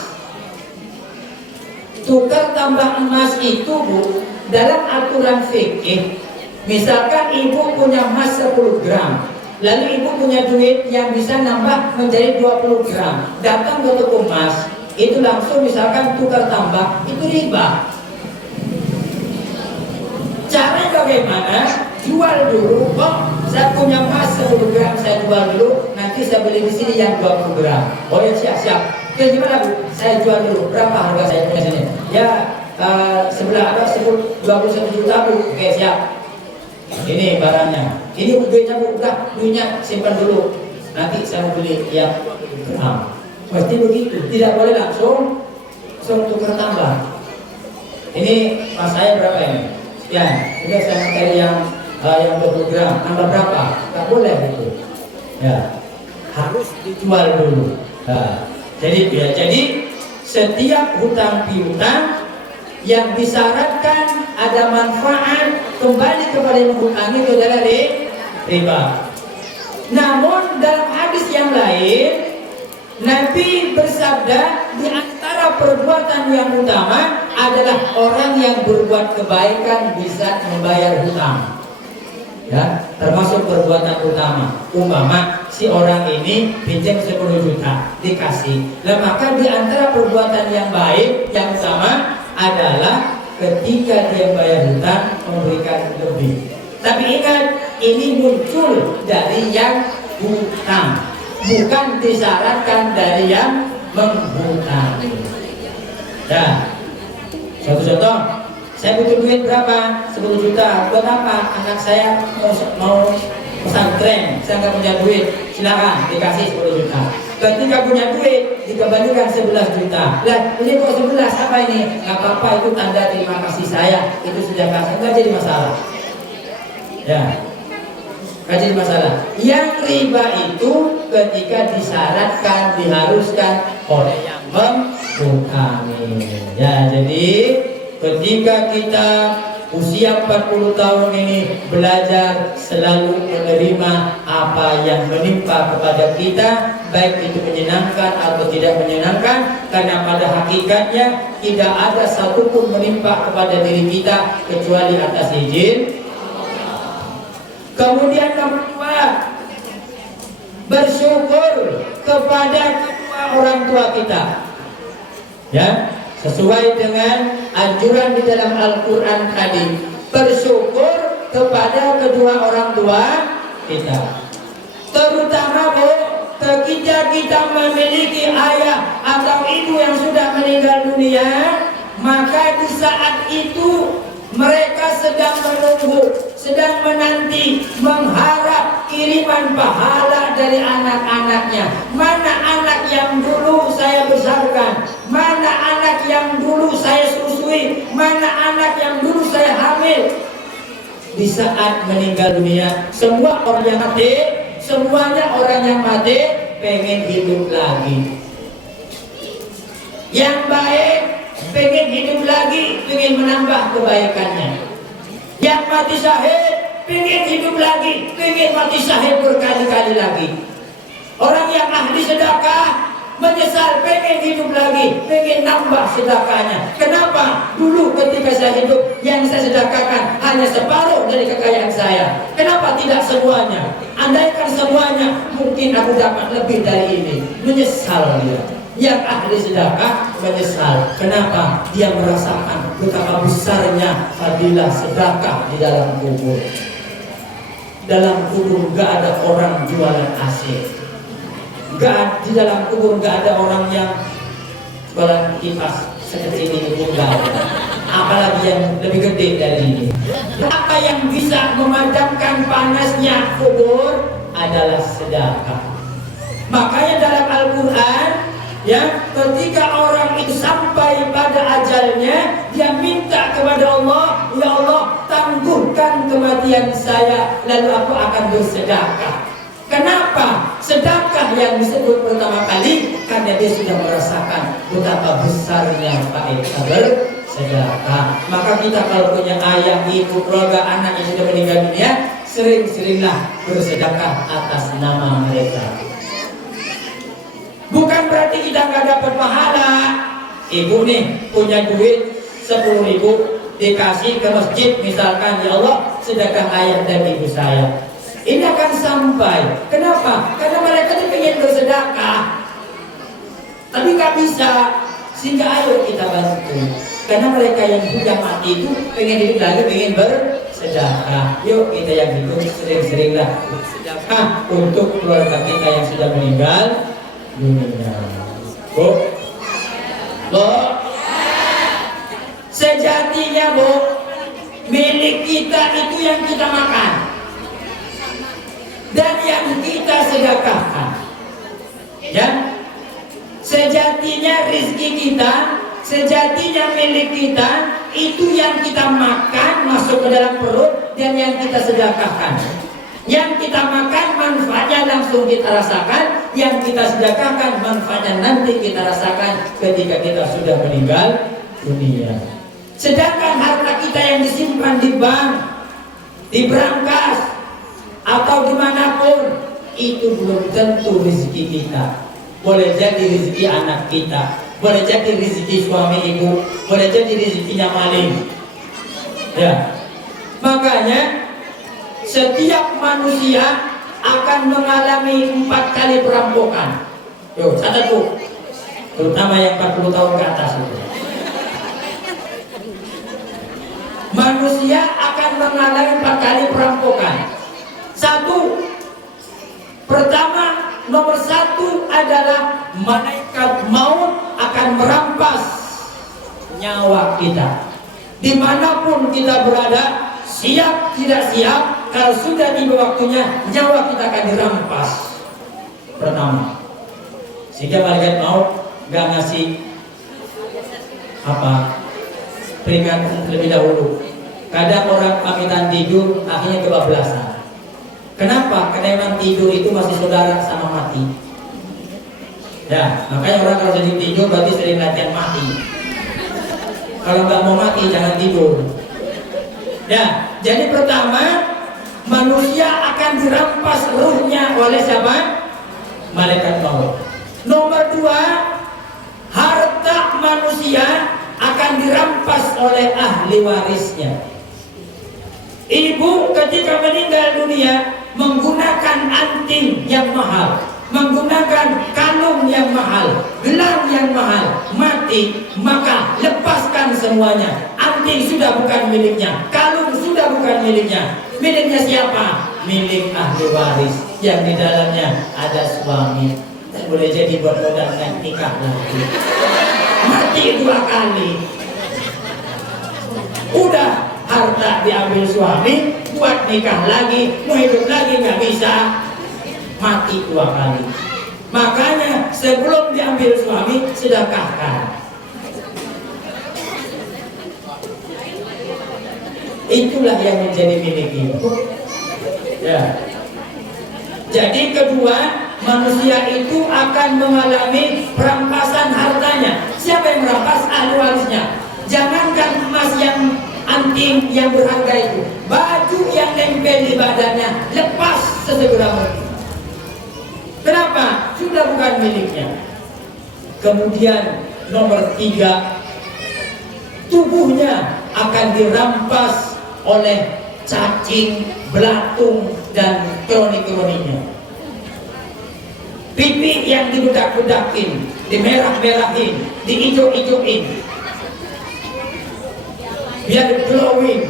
Tukar tambah emas itu, Bu, dalam aturan fikih, misalkan ibu punya emas 10 gram, lalu ibu punya duit yang bisa nambah menjadi 20 gram, datang ke toko emas, itu langsung misalkan tukar tambah, itu riba. Caranya bagaimana? Jual dulu, kok saya punya emas 10 gram, saya jual dulu, nanti saya beli di sini yang 20 gram. Oh ya, siap. Oke, gimana Bu? Saya jual dulu, berapa harga saya punya sini? Ya, sebelah ada 21 juta Bu. Oke, siap. Ini barangnya. Ini duitnya Bu, udah duitnya simpan dulu. Nanti saya mau beli yang gram. Pasti begitu. Tidak boleh langsung tukar tambah. Ini mas saya berapa ini? Ya, udah saya cari yang 20 gram. Tambah berapa? Gak boleh gitu. Ya, harus dijual dulu. Nah, jadi setiap hutang piutang yang disyaratkan ada manfaat kembali kepada yang menghutangi itu adalah riba. Namun dalam hadis yang lain, Nabi bersabda, di antara perbuatan yang utama adalah orang yang berbuat kebaikan bisa membayar hutang. Ya, termasuk perbuatan utama. Umpama si orang ini pinjam 10 juta, dikasih. Lah maka di antara perbuatan yang baik yang utama adalah ketika dia bayar hutang memberikan lebih. Tapi ingat, ini muncul dari yang hutang, bukan disyaratkan dari yang menghutang. Nah, satu contoh, saya butuh duit berapa? 10 juta. Buat apa? Anak saya mau pesantren, saya nggak punya duit. Silakan dikasih 10 juta. Ketika punya duit dikembalikan 11 juta. Lah, ini kok 11? Apa ini? Nggak apa-apa, itu tanda terima kasih saya. Itu sudah kasih, nggak jadi masalah. Ya, nggak jadi masalah. Yang riba itu ketika disyaratkan, diharuskan oleh yang menghutangi. Ya, jadi ketika kita usia 40 tahun ini belajar selalu menerima apa yang menimpa kepada kita, baik itu menyenangkan atau tidak menyenangkan, karena pada hakikatnya tidak ada satupun menimpa kepada diri kita kecuali atas izin. Kemudian nomor 2, bersyukur kepada kedua orang tua kita, ya, sesuai dengan anjuran di dalam Al-Quran tadi. Bersyukur kepada kedua orang tua kita. Terutama ketika kita memiliki ayah atau ibu yang sudah meninggal dunia, maka di saat itu mereka sedang menunggu, sedang menanti, mengharap kiriman pahala dari anak-anaknya. Mana anak yang dulu saya besarkan, mana anak yang dulu saya susui, mana anak yang dulu saya hamil. Di saat meninggal dunia, semua orang yang mati, semuanya orang yang mati pengen hidup lagi. Yang baik pengen hidup lagi, pengen menambah kebaikannya. Yang mati syahid pengen hidup lagi, pengen mati syahid berkali-kali lagi. Orang yang ahli sedekah menyesal, pengen hidup lagi, pengen nambah sedekahnya. Kenapa? Dulu ketika saya hidup, yang saya sedekahkan hanya separuh dari kekayaan saya. Kenapa tidak semuanya? Andaikan semuanya, mungkin aku dapat lebih dari ini. Menyesal dia. Yang ahli sedekah menyesal. Kenapa? Dia merasakan betapa besarnya fadilah sedekah di dalam kubur. Dalam kubur gak ada orang jualan AC. Di dalam kubur gak ada orang yang jualan kipas sekecil ini pun gak ada. Apalagi yang lebih gede dari ini. Apa yang bisa memadamkan panasnya kubur adalah sedekah. Makanya dalam Al-Quran, ya, ketika orang itu sampai pada ajalnya, dia minta kepada Allah, ya Allah, tangguhkan kematian saya, lalu aku akan bersedekah. Kenapa? Sedekah yang disebut pertama kali karena dia sudah merasakan betapa besarnya faedah bersedekah. Maka kita kalau punya ayah, ibu, keluarga, anak yang sudah meninggal dunia, sering-seringlah bersedekah atas nama mereka. Bukan berarti kita nggak dapat pahala. Ibu nih punya duit 10.000, dikasih ke masjid misalkan, ya Allah sedekah ayah dan ibu saya. Ini akan sampai. Kenapa? Karena mereka tuh ingin bersedekah, tapi nggak bisa. Sehingga ayo kita bantu. Karena mereka yang sudah mati itu pengen hidup lagi, pengen bersedekah. Yuk kita yang hidup sering-seringlah bersedekah untuk keluarga kita yang sudah meninggal dunia. Bu, sejatinya Bu, milik kita itu yang kita makan dan yang kita sedekahkan. Ya, sejatinya rezeki kita, sejatinya milik kita itu yang kita makan masuk ke dalam perut dan yang kita sedekahkan. Yang kita makan manfaatnya langsung kita rasakan, yang kita sedekahkan manfaatnya nanti kita rasakan ketika kita sudah meninggal dunia. Sedangkan harta kita yang disimpan di bank, di brankas, atau dimanapun, itu belum tentu rezeki kita. Boleh jadi rezeki anak kita, boleh jadi rezeki suami ibu, boleh jadi rezekinya maling. Ya, makanya setiap manusia akan mengalami 4 kali perampokan. Yo, catat tuh, terutama yang 40 tahun ke atas itu. Manusia akan mengalami 4 kali perampokan. Satu, pertama, nomor satu adalah malaikat maut akan merampas nyawa kita. Dimanapun kita berada, siap tidak siap, kalau sudah tiba waktunya, nyawa kita akan dirampas. Pertama, sehingga malaikat maut gak ngasih peringatan terlebih dahulu. Kadang orang pamitan tidur akhirnya kebablasan. Kenapa? Karena memang tidur itu masih saudara sama mati. Ya, makanya orang kalau jadi tidur berarti sering latihan mati. Kalau nggak mau mati jangan tidur. Ya, jadi pertama, manusia akan dirampas ruhnya oleh siapa? Malaikat maut. Nomor dua, harta manusia akan dirampas oleh ahli warisnya. Ibu ketika meninggal dunia menggunakan anting yang mahal, menggunakan kalung yang mahal, gelang yang mahal, mati, maka lepaskan semuanya. Anting sudah bukan miliknya, kalung sudah bukan miliknya. Miliknya siapa? Milik ahli waris yang di dalamnya ada suami. Dan boleh jadi buat modal nikah lagi. Mati 2 kali. Udah harta diambil suami, buat nikah lagi, mau hidup lagi nggak bisa, mati 2 kali. Makanya sebelum diambil suami sedekahkan. Itulah yang menjadi milik ibu. Ya. Jadi kedua, manusia itu akan mengalami perampasan hartanya. Siapa yang merampas? Ahli warisnya. Jangankan emas yang anting yang berharga itu, baju yang nempel di badannya lepas sesegera mungkin. Kenapa? Sudah bukan miliknya. Kemudian nomor 3, tubuhnya akan dirampas oleh cacing, belatung, dan kroni-kroninya. Pipi yang dibedak-bedakin, dimerah-merahin, diijo-ijoin, biar glowing.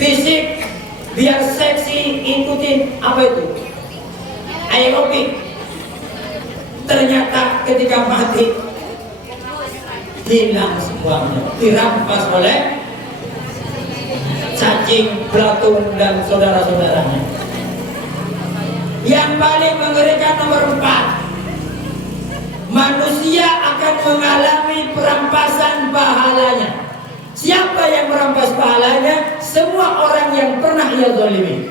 Fisik biar seksi, ikutin apa itu? Aerobik. Ternyata ketika mati hilang semuanya, dirampas oleh cacing, belatung, dan saudara-saudaranya. Yang paling mengerikan nomor 4, manusia akan mengalami perampasan pahalanya. Siapa yang merampas pahalanya? Semua orang yang pernah ia zalimi.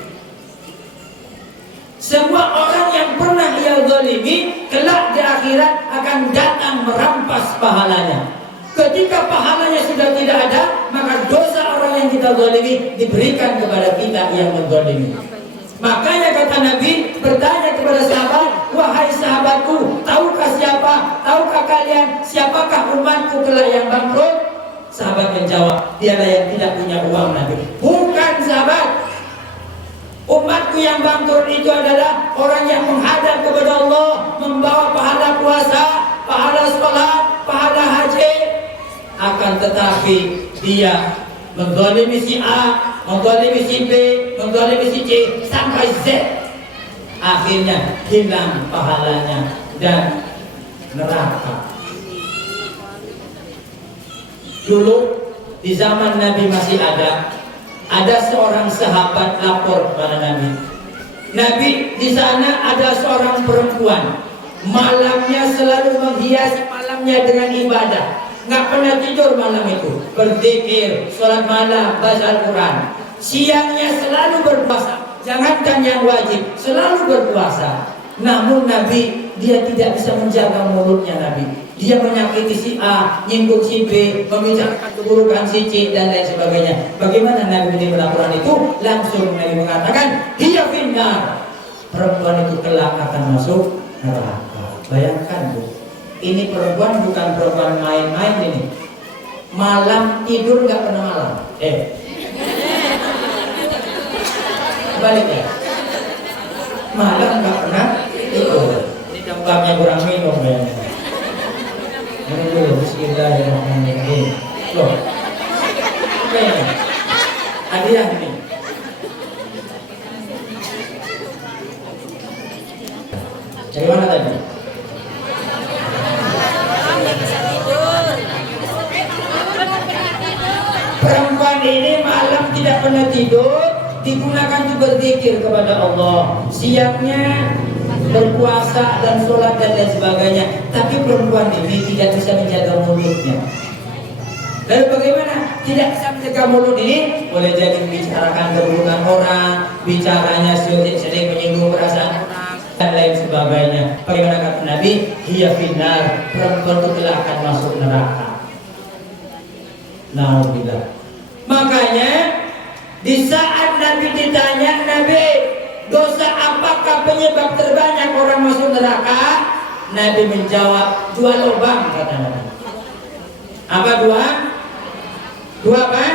Semua orang yang pernah ia zalimi kelak di akhirat akan datang merampas pahalanya. Ketika pahalanya sudah tidak ada, maka dosa orang yang kita zalimi diberikan kepada kita yang menzalimi. Makanya kata Nabi bertanya kepada sahabat, wahai sahabatku, tahukah siapa? Tahukah kalian siapakah umatku kelak yang bangkrut? Sahabat menjawab, dialah yang tidak punya uang, Nabi. Bukan, sahabat. Umatku yang bangkrut itu adalah orang yang menghadap kepada Allah, membawa pahala puasa, pahala sholat, pahala haji. Akan tetapi dia menzalimi si A, menzalimi si B, menzalimi si C, sampai Z. Akhirnya hilang pahalanya dan neraka. Dulu di zaman Nabi masih ada seorang sahabat lapor kepada Nabi. Nabi, di sana ada seorang perempuan, malamnya selalu menghiasi malamnya dengan ibadah, nggak pernah tidur malam itu, berzikir, sholat malam, baca Al-Quran. Siangnya selalu berpuasa, jangankan yang wajib, selalu berpuasa. Namun Nabi, dia tidak bisa menjaga mulutnya. Nabi, dia menyakiti si A, nyinggung si B, membicarakan keburukan si C, dan lain sebagainya. Bagaimana Nabi menerima laporan itu? Langsung Nabi mengatakan, hiya finnar, perempuan itu kelak akan masuk neraka. Bayangkan, Bu, ini perempuan bukan perempuan main-main ini. Malam tidur nggak pernah malam. Balik ya. Malam nggak pernah tidur. Ini dampaknya kurang minum ya. Ini dulu, bismillahirrahmanirrahim. Loh, apa ini? Hadiah malamnya tidur digunakan untuk berzikir kepada Allah, siangnya berpuasa dan sholat dan lain sebagainya. Tapi perempuan ini tidak bisa menjaga mulutnya. Lalu bagaimana? Tidak bisa menjaga mulut ini? Boleh jadi membicarakan keburukan orang, bicaranya sering menyinggung perasaan orang dan lain sebagainya. Bagaimana kata Nabi? Hiya finnar, perempuan itu telah akan masuk neraka. Nauzubillah. Makanya di saat Nabi ditanya, Nabi, dosa apakah penyebab terbanyak orang masuk neraka? Nabi menjawab, 2 lubang, kata Nabi. Apa 2? 2 apa?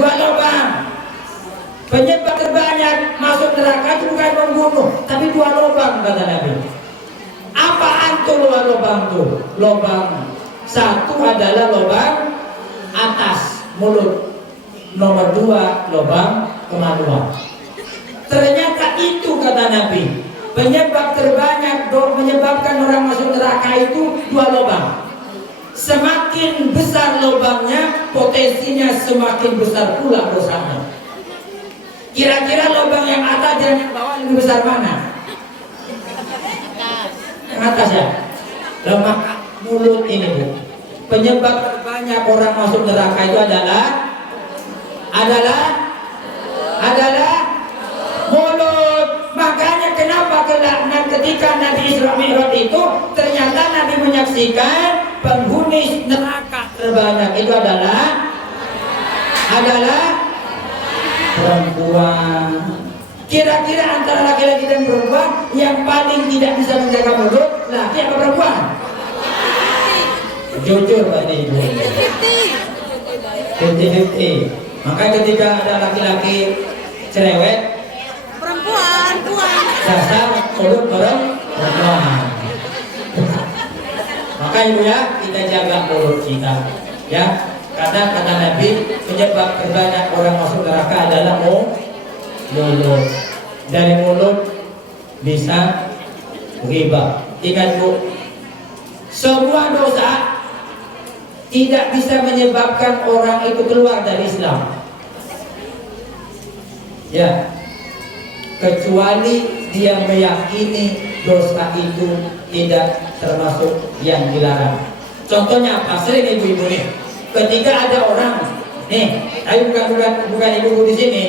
2 lubang. Penyebab terbanyak masuk neraka itu bukan membunuh, tapi 2 lubang, kata Nabi. Apaan tuh 2 lubang tuh? Lubang 1 adalah lubang atas mulut, nomor 2 lubang kemaluan. Ternyata itu kata Nabi, penyebab terbanyak menyebabkan orang masuk neraka itu 2 lubang. Semakin besar lubangnya, potensinya semakin besar pula dosanya. Kira-kira lubang yang atas dan yang bawah lebih besar mana? Yang atas ya. Lemak mulut ini Bu. Penyebab terbanyak orang masuk neraka itu adalah mulut. Makanya kenapa ketika Nabi Isra Mi'raj itu ternyata Nabi menyaksikan penghuni neraka terbanyak itu adalah perempuan. Kira-kira antara laki-laki dan perempuan yang paling tidak bisa menjaga mulut, laki apa perempuan? Jujur pada ibu. 50-50. Maka ketika ada laki-laki cerewet, Perempuan. dasar mulut perempuan. Maka ibu ya, kita jaga mulut kita. Ya, karena kata Nabi, penyebab terbanyak orang masuk neraka adalah mulut. Dari mulut bisa ghibah. Ingat Bu, semua dosa tidak bisa menyebabkan orang itu keluar dari Islam. Ya, kecuali dia meyakini dosa itu tidak termasuk yang dilarang. Contohnya apa? Sering ibu-ibu nih, ketika ada orang nih, ayo bukan ibu di sini,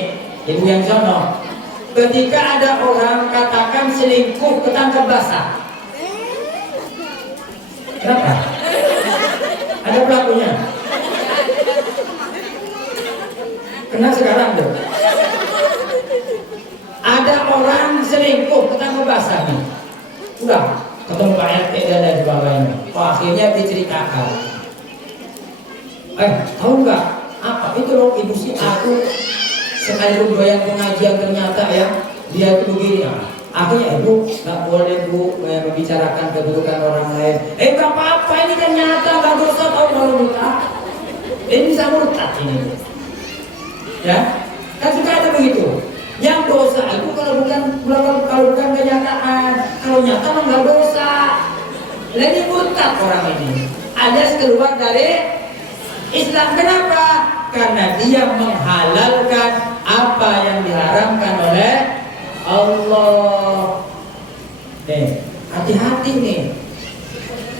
ibu yang sono. Ketika ada orang katakan selingkuh ketangkep basah, kenapa? Ada pelakunya. Kena sekarang tuh. Ada orang selingkuh ketangkep basah nih. Udah ketemu Pak RT dan lain sebagainya. Akhirnya diceritakan. Tahu nggak apa itu loh ibu si aku sekalipun doyan pengajian ternyata ya dia itu begini. Akhirnya ibu nggak boleh Bu membicarakan keburukan orang lain. Nggak apa-apa, ini kan nyata, nggak dosa tahu kalau murtad. Ini bisa murtad ini. Ya, kan suka ada begitu. Yang dosa itu kalau bukan kenyataan, kalau nyata mah nggak dosa. Ini murtad orang ini. Alias keluar dari Islam. Kenapa? Karena dia menghalalkan apa yang diharamkan oleh Allah. Hati-hati nih.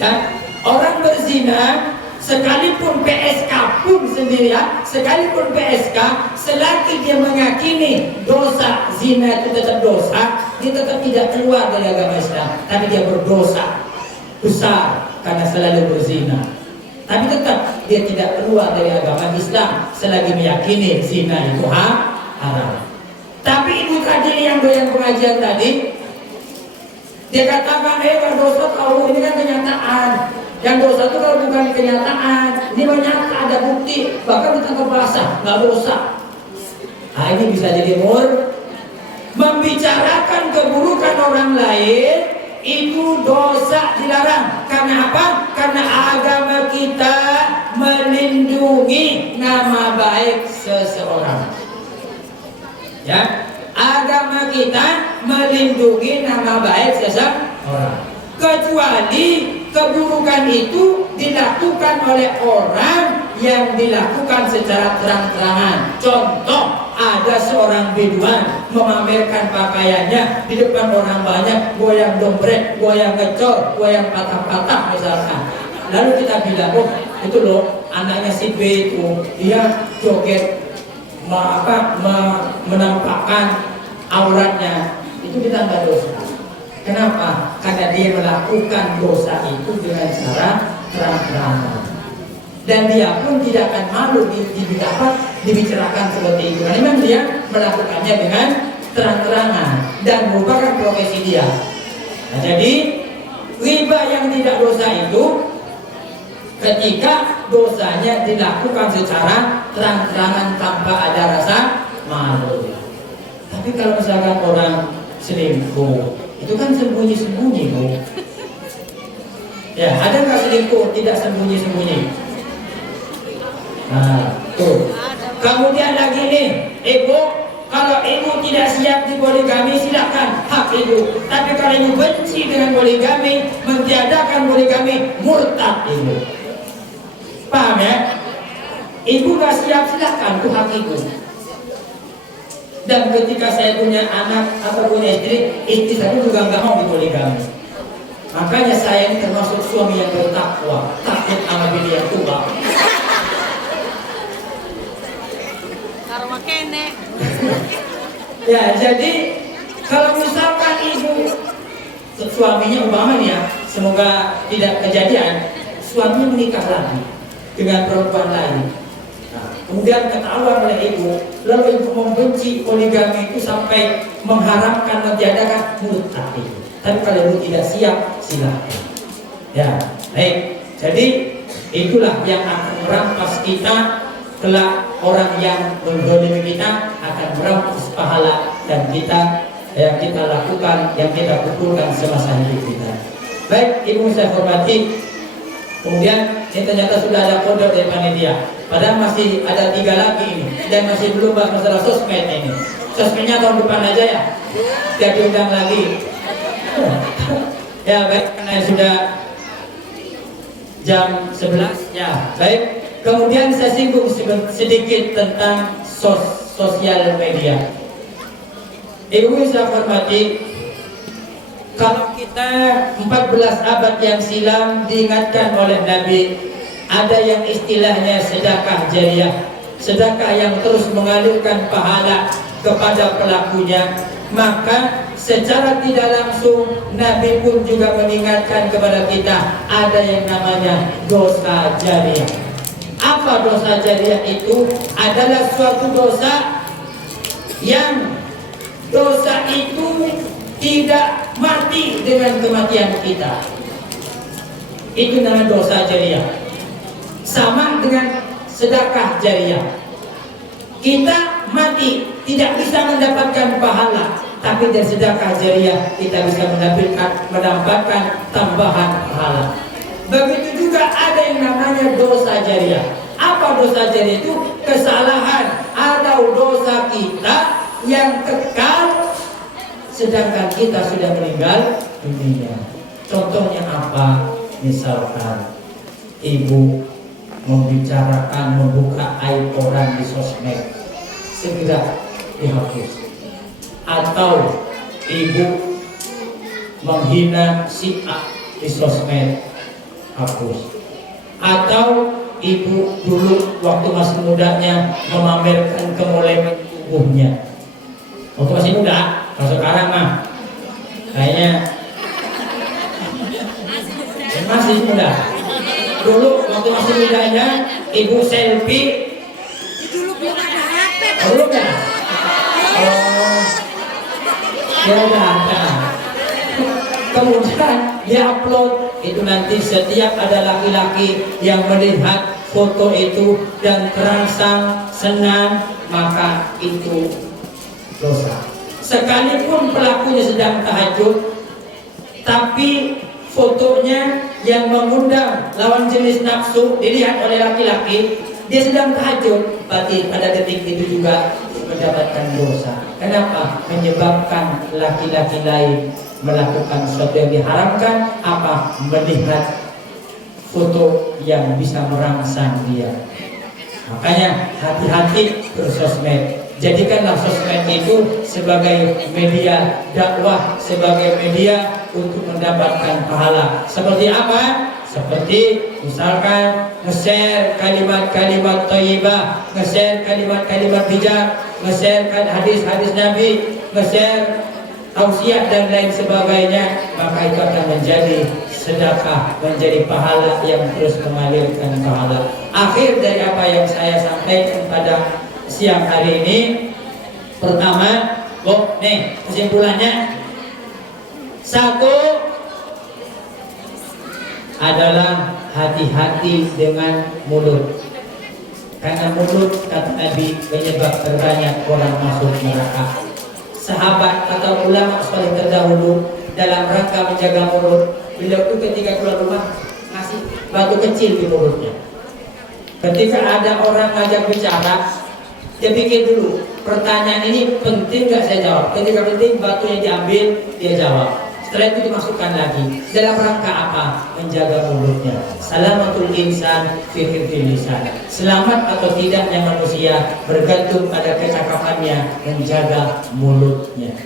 Ya, orang berzina sekalipun PSK pun sendiri ya, sekalipun PSK, selagi dia meyakini dosa zina itu tetap dosa, dia tetap tidak keluar dari agama Islam, tapi dia berdosa besar karena selalu berzina. Tapi tetap dia tidak keluar dari agama Islam selagi meyakini zina itu haram. Tapi ibu tadi yang doyan pengajian tadi, dia katakan, kalau dosa tahu ini kan kenyataan. Yang dosa itu kalau bukan kenyataan, ini nyata ada bukti, bahkan ditangkap basah, nggak dosa. Nah ini bisa jadi membicarakan keburukan orang lain itu dosa dilarang. Karena apa? Karena agama kita melindungi nama baik seseorang. Ya, agama kita melindungi nama baik seseorang. Kecuali keburukan itu dilakukan oleh orang yang dilakukan secara terang-terangan. Contoh, ada seorang biduan memamerkan pakaiannya di depan orang banyak, goyang dompet, goyang ngecor, goyang patah-patah misalkan. Lalu kita bilang, oh itu loh anaknya si B itu, dia joget menampakkan auratnya, itu kita nggak dosa. Kenapa? Karena dia melakukan dosa itu dengan cara terang-terangan. Dan dia pun tidak akan malu dibicarakan seperti itu. Karena memang dia melakukannya dengan terang-terangan dan merupakan profesi dia. Nah, jadi riba yang tidak dosa itu ketika dosanya dilakukan secara terang-terangan tanpa ada rasa malu. Tapi kalau misalkan orang selingkuh, itu kan sembunyi-sembunyi, Bu. Ya, ada nggak selingkuh tidak sembunyi-sembunyi? Nah, tuh. Kemudian lagi nih, ibu, kalau ibu tidak siap di poligami, silakan, hak ibu. Tapi kalau ibu benci dengan poligami, mentiadakan poligami, murtad ibu. Paham ya? Ibu gak siap, silakan, itu hak ibu. Dan ketika saya punya anak atau punya istri saya juga nggak mau dipoligami. Makanya saya ini termasuk suami yang bertakwa, takut sama bini yang tua. Ya, jadi kalau misalkan ibu suaminya umpama ya, semoga tidak kejadian, suaminya menikah lagi dengan perempuan lain. Nah, kemudian ketahuan oleh ibu, lalu ibu membenci poligami itu sampai mengharamkan mentiadakan, murtad ibu. Tapi kalau ibu tidak siap, silakan. Ya, baik. Jadi itulah yang akan merampas kita. Kelak orang yang menzalimi kita akan merampas pahala dan kita yang kita lakukan, yang kita kumpulkan semasa hidup kita. Baik, ibu saya hormati. Kemudian ini ternyata sudah ada kode dari panitia. Padahal masih ada 3 lagi ini dan masih belum bahas masalah sosmed ini. Sosmednya tahun depan aja ya. Tidak diundang lagi. Ya baik, karena sudah jam 11 ya. Baik. Kemudian saya singgung sedikit tentang sosial media. Ibu saya hormati, kalau kita 14 abad yang silam diingatkan oleh Nabi, ada yang istilahnya sedekah jariah, sedekah yang terus mengalirkan pahala kepada pelakunya. Maka secara tidak langsung Nabi pun juga mengingatkan kepada kita ada yang namanya dosa jariah. Apa dosa jariah itu? Adalah suatu dosa yang dosa itu tidak mati dengan kematian kita. Itu namanya dosa jariah. Sama dengan sedekah jariah. Kita mati tidak bisa mendapatkan pahala, tapi dari sedekah jariah kita bisa mendapatkan tambahan pahala. Begitu juga ada yang namanya dosa jariah. Apa dosa jariah itu? Kesalahan atau dosa kita yang kekal sedangkan kita sudah meninggal dunia. Contohnya apa? Misalkan ibu membicarakan, membuka aib orang di sosmed, segera dihapus. Atau ibu menghina si A di sosmed, hapus. Atau ibu dulu waktu masih mudanya memamerkan kemoleman tubuhnya, waktu masih muda. Kalau sekarang mah kayaknya masih muda. Dulu waktu masih mudanya ibu selfie. Dulu belum ada HP. Belum ya? Oh, ya udah ada. Kemudian dia upload. Itu nanti setiap ada laki-laki yang melihat foto itu dan terangsang senang, maka itu dosa. Sekalipun pelakunya sedang tahajud, tapi fotonya yang mengundang lawan jenis nafsu dilihat oleh laki-laki, dia sedang tahajud, berarti pada detik itu juga mendapatkan dosa. Kenapa? Menyebabkan laki-laki lain melakukan sesuatu yang diharamkan. Apa? Melihat foto yang bisa merangsang dia. Makanya hati-hati bersosmed. Jadikanlah sosmed itu sebagai media dakwah, sebagai media untuk mendapatkan pahala. Seperti apa? Seperti misalkan nge-share kalimat-kalimat thayyibah, nge-share kalimat-kalimat bijak, nge-share hadis-hadis Nabi, nge-share tausiah dan lain sebagainya, maka itu akan menjadi sedekah, menjadi pahala yang terus mengalirkan pahala. Akhir dari apa yang saya sampaikan pada siang hari ini, pertama, kesimpulannya, satu adalah hati-hati dengan mulut, karena mulut kata Nabi menyebab terbanyak orang masuk neraka. Sahabat atau ulama saleh terdahulu dalam rangka menjaga mulut, beliau itu ketika keluar rumah ngasih batu kecil di mulutnya. Ketika ada orang ngajak bicara, dia pikir dulu, pertanyaan ini penting gak saya jawab. Ketika penting, batunya diambil, dia jawab. Setelah itu dimasukkan lagi. Dalam rangka apa? Menjaga mulutnya. Salamatul insan fi lisan. Selamat atau tidaknya manusia bergantung pada kecakapannya menjaga mulutnya.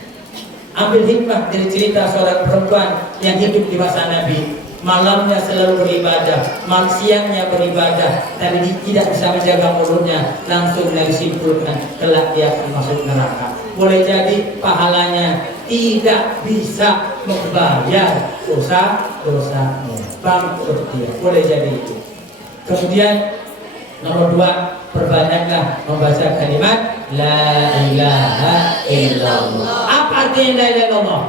Ambil hikmah dari cerita seorang perempuan yang hidup di masa Nabi. Malamnya selalu beribadah, siangnya beribadah, tapi dia tidak bisa menjaga mulutnya. Langsung Nabi simpulkan, kelak dia akan masuk neraka. Boleh jadi pahalanya tidak bisa membayar dosa-dosanya, bangkrut dia. Boleh jadi itu. Kemudian nomor 2, perbanyaklah membaca kalimat La ilaha illallah. Apa artinya La ilaha illallah?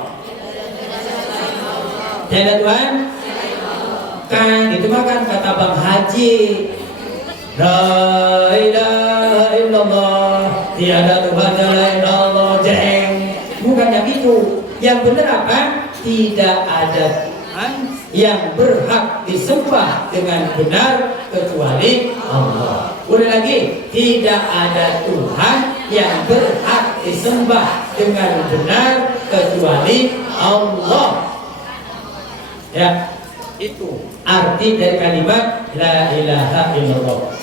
Tiada Tuhan, kan itu makan kata Bang Haji, La ilaha illallah, tiada Tuhan selain Allah, jeng. Bukan yang itu. Yang benar apa? Tidak ada Tuhan yang berhak disembah dengan benar kecuali Allah. Udah lagi, tidak ada Tuhan yang berhak disembah dengan benar kecuali Allah. Ya, itu arti dari kalimat La ilaha illallah.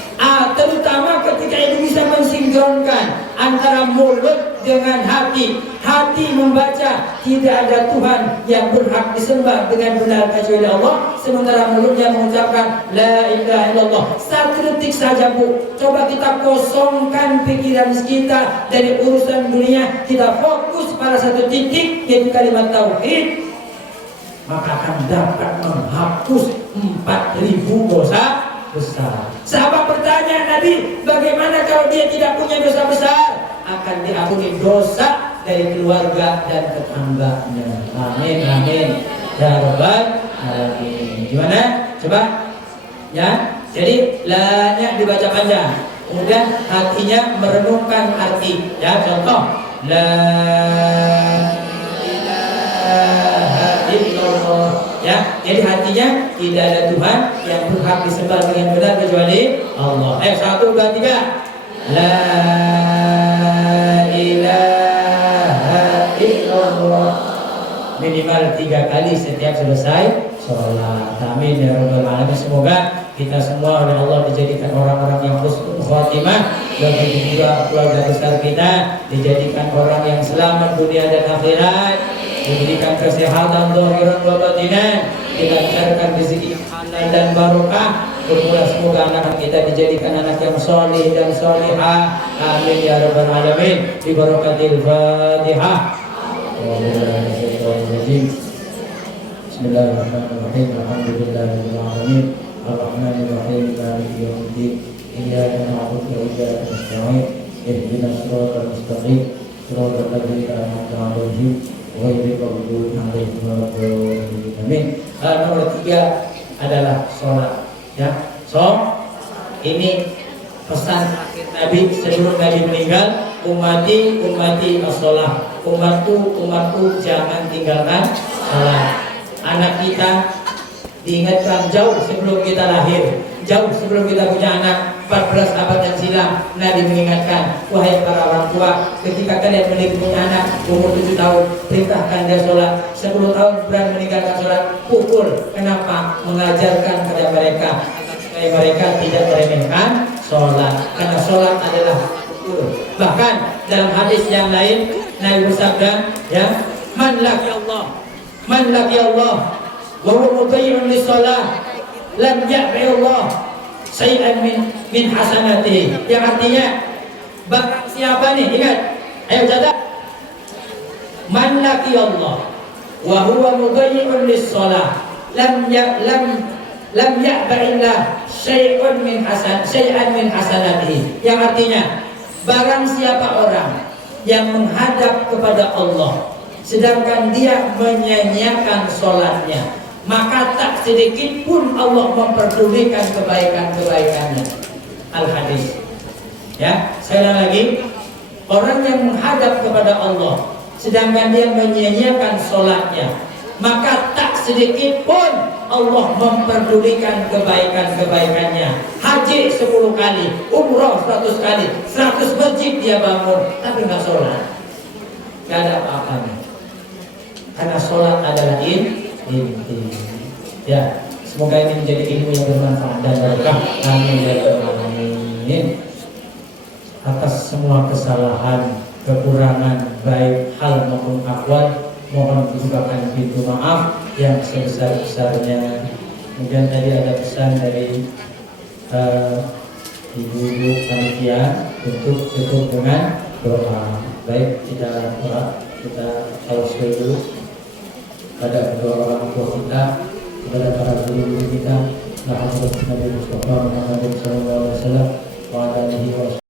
Terutama ketika itu bisa mensinkronkan antara mulut dengan hati. Hati membaca tidak ada Tuhan yang berhak disembah dengan benar kecuali Allah, sementara mulutnya mengucapkan La ilaha illallah. 1 detik saja Bu, coba kita kosongkan pikiran kita dari urusan dunia, kita fokus pada 1 titik, yaitu kalimat tauhid, maka akan dapat menghapus 4.000 dosa besar. Sahabat bertanya Nabi, bagaimana kalau dia tidak punya dosa besar? Akan diampuni dosa dari keluarga dan tetangganya. Amin, amin. Ya Rabbal alamin. Gimana? Coba. Ya. Jadi la-nya dibaca panjang. Kemudian hatinya merenungkan arti. Ya, contoh. La ya, jadi hatinya tidak ada Tuhan yang berhak disembah dengan benar kecuali Allah. 1, 2, 3. La ilaha illallah. Minimal 3 kali setiap selesai sholat. Amin ya rabbal alamin. Semoga kita semua oleh Allah dijadikan orang-orang yang husnul khatimah, dan juga keluarga besar kita dijadikan orang yang selamat dunia dan akhirat, diberikan kesehatan zahiran wa batinan, dilancarkan rezeki halal dan barokah. Bermula semoga anak kita dijadikan anak yang soleh dan solihah. Amin ya rabbal alamin. Bi barakatil Fatihah. Bismillahirrahmanirrahim. Alhamdulillahirabbil alamin. Ar-Rahmanir Rahim. Maliki yaumiddin. Iyyaka na'budu wa iyyaka nasta'in. Ihdinas siratal mustaqim. Siratal ladzina an'amta 'alaihim ghairil maghdubi 'alaihim waladdallin. Amin. Nomor 3 adalah sholat. Ya, ini pesan akhir Nabi sebelum Nabi meninggal, ummati as-sholah. Umatku jangan tinggalkan sholat. Anak kita diingatkan jauh sebelum kita lahir, jauh sebelum kita punya anak. 14 abad yang silam Nabi mengingatkan, wahai para orang tua, ketika kalian memiliki punya anak umur 7 tahun, perintahkan dia sholat. 10 tahun berani meninggalkan sholat, pukul. Kenapa? Mengajarkan kepada mereka agar supaya mereka tidak meremehkan sholat, karena sholat adalah pukul. Bahkan dalam hadis yang lain Nabi bersabda, ya, man laqi Allah wa huwa mudayyi'un lis-shalah lam ya'bi Allah syai'an min hasanatihi. Yang artinya barang siapa nih, ingat, ayo catat, man laqi Allah wa huwa mudayyi'un lis-shalah lam ya'ba'illah syai'an min hasanatihi. Yang artinya barang siapa orang yang menghadap kepada Allah sedangkan dia menyanyiakan sholatnya, maka tak sedikit pun Allah memperdulikan kebaikan-kebaikannya. Al-hadis. Ya, sekali lagi, orang yang menghadap kepada Allah sedangkan dia menyanyiakan sholatnya, maka tak sedikit pun Allah memperdulikan kebaikan-kebaikannya. Haji 10 kali, umroh 100 kali, 100 masjid dia bangun, tapi nggak sholat, nggak ada apa-apanya. Karena sholat adalah inti. Ya, semoga ini menjadi ilmu yang bermanfaat dan berkah. Amin ya rabbal alamin. Atas semua kesalahan, kekurangan baik hal maupun akwal, mohon dibukakan pintu maaf yang sebesar-besarnya. Kemudian tadi ada pesan dari ibu-ibu panitia untuk tutup dengan doa. Baik, kita harus dulu pada kedua orang tua kita, kepada para guru-guru kita, Nabi Muhammad sallallahu alaihi wasallam, wa alihi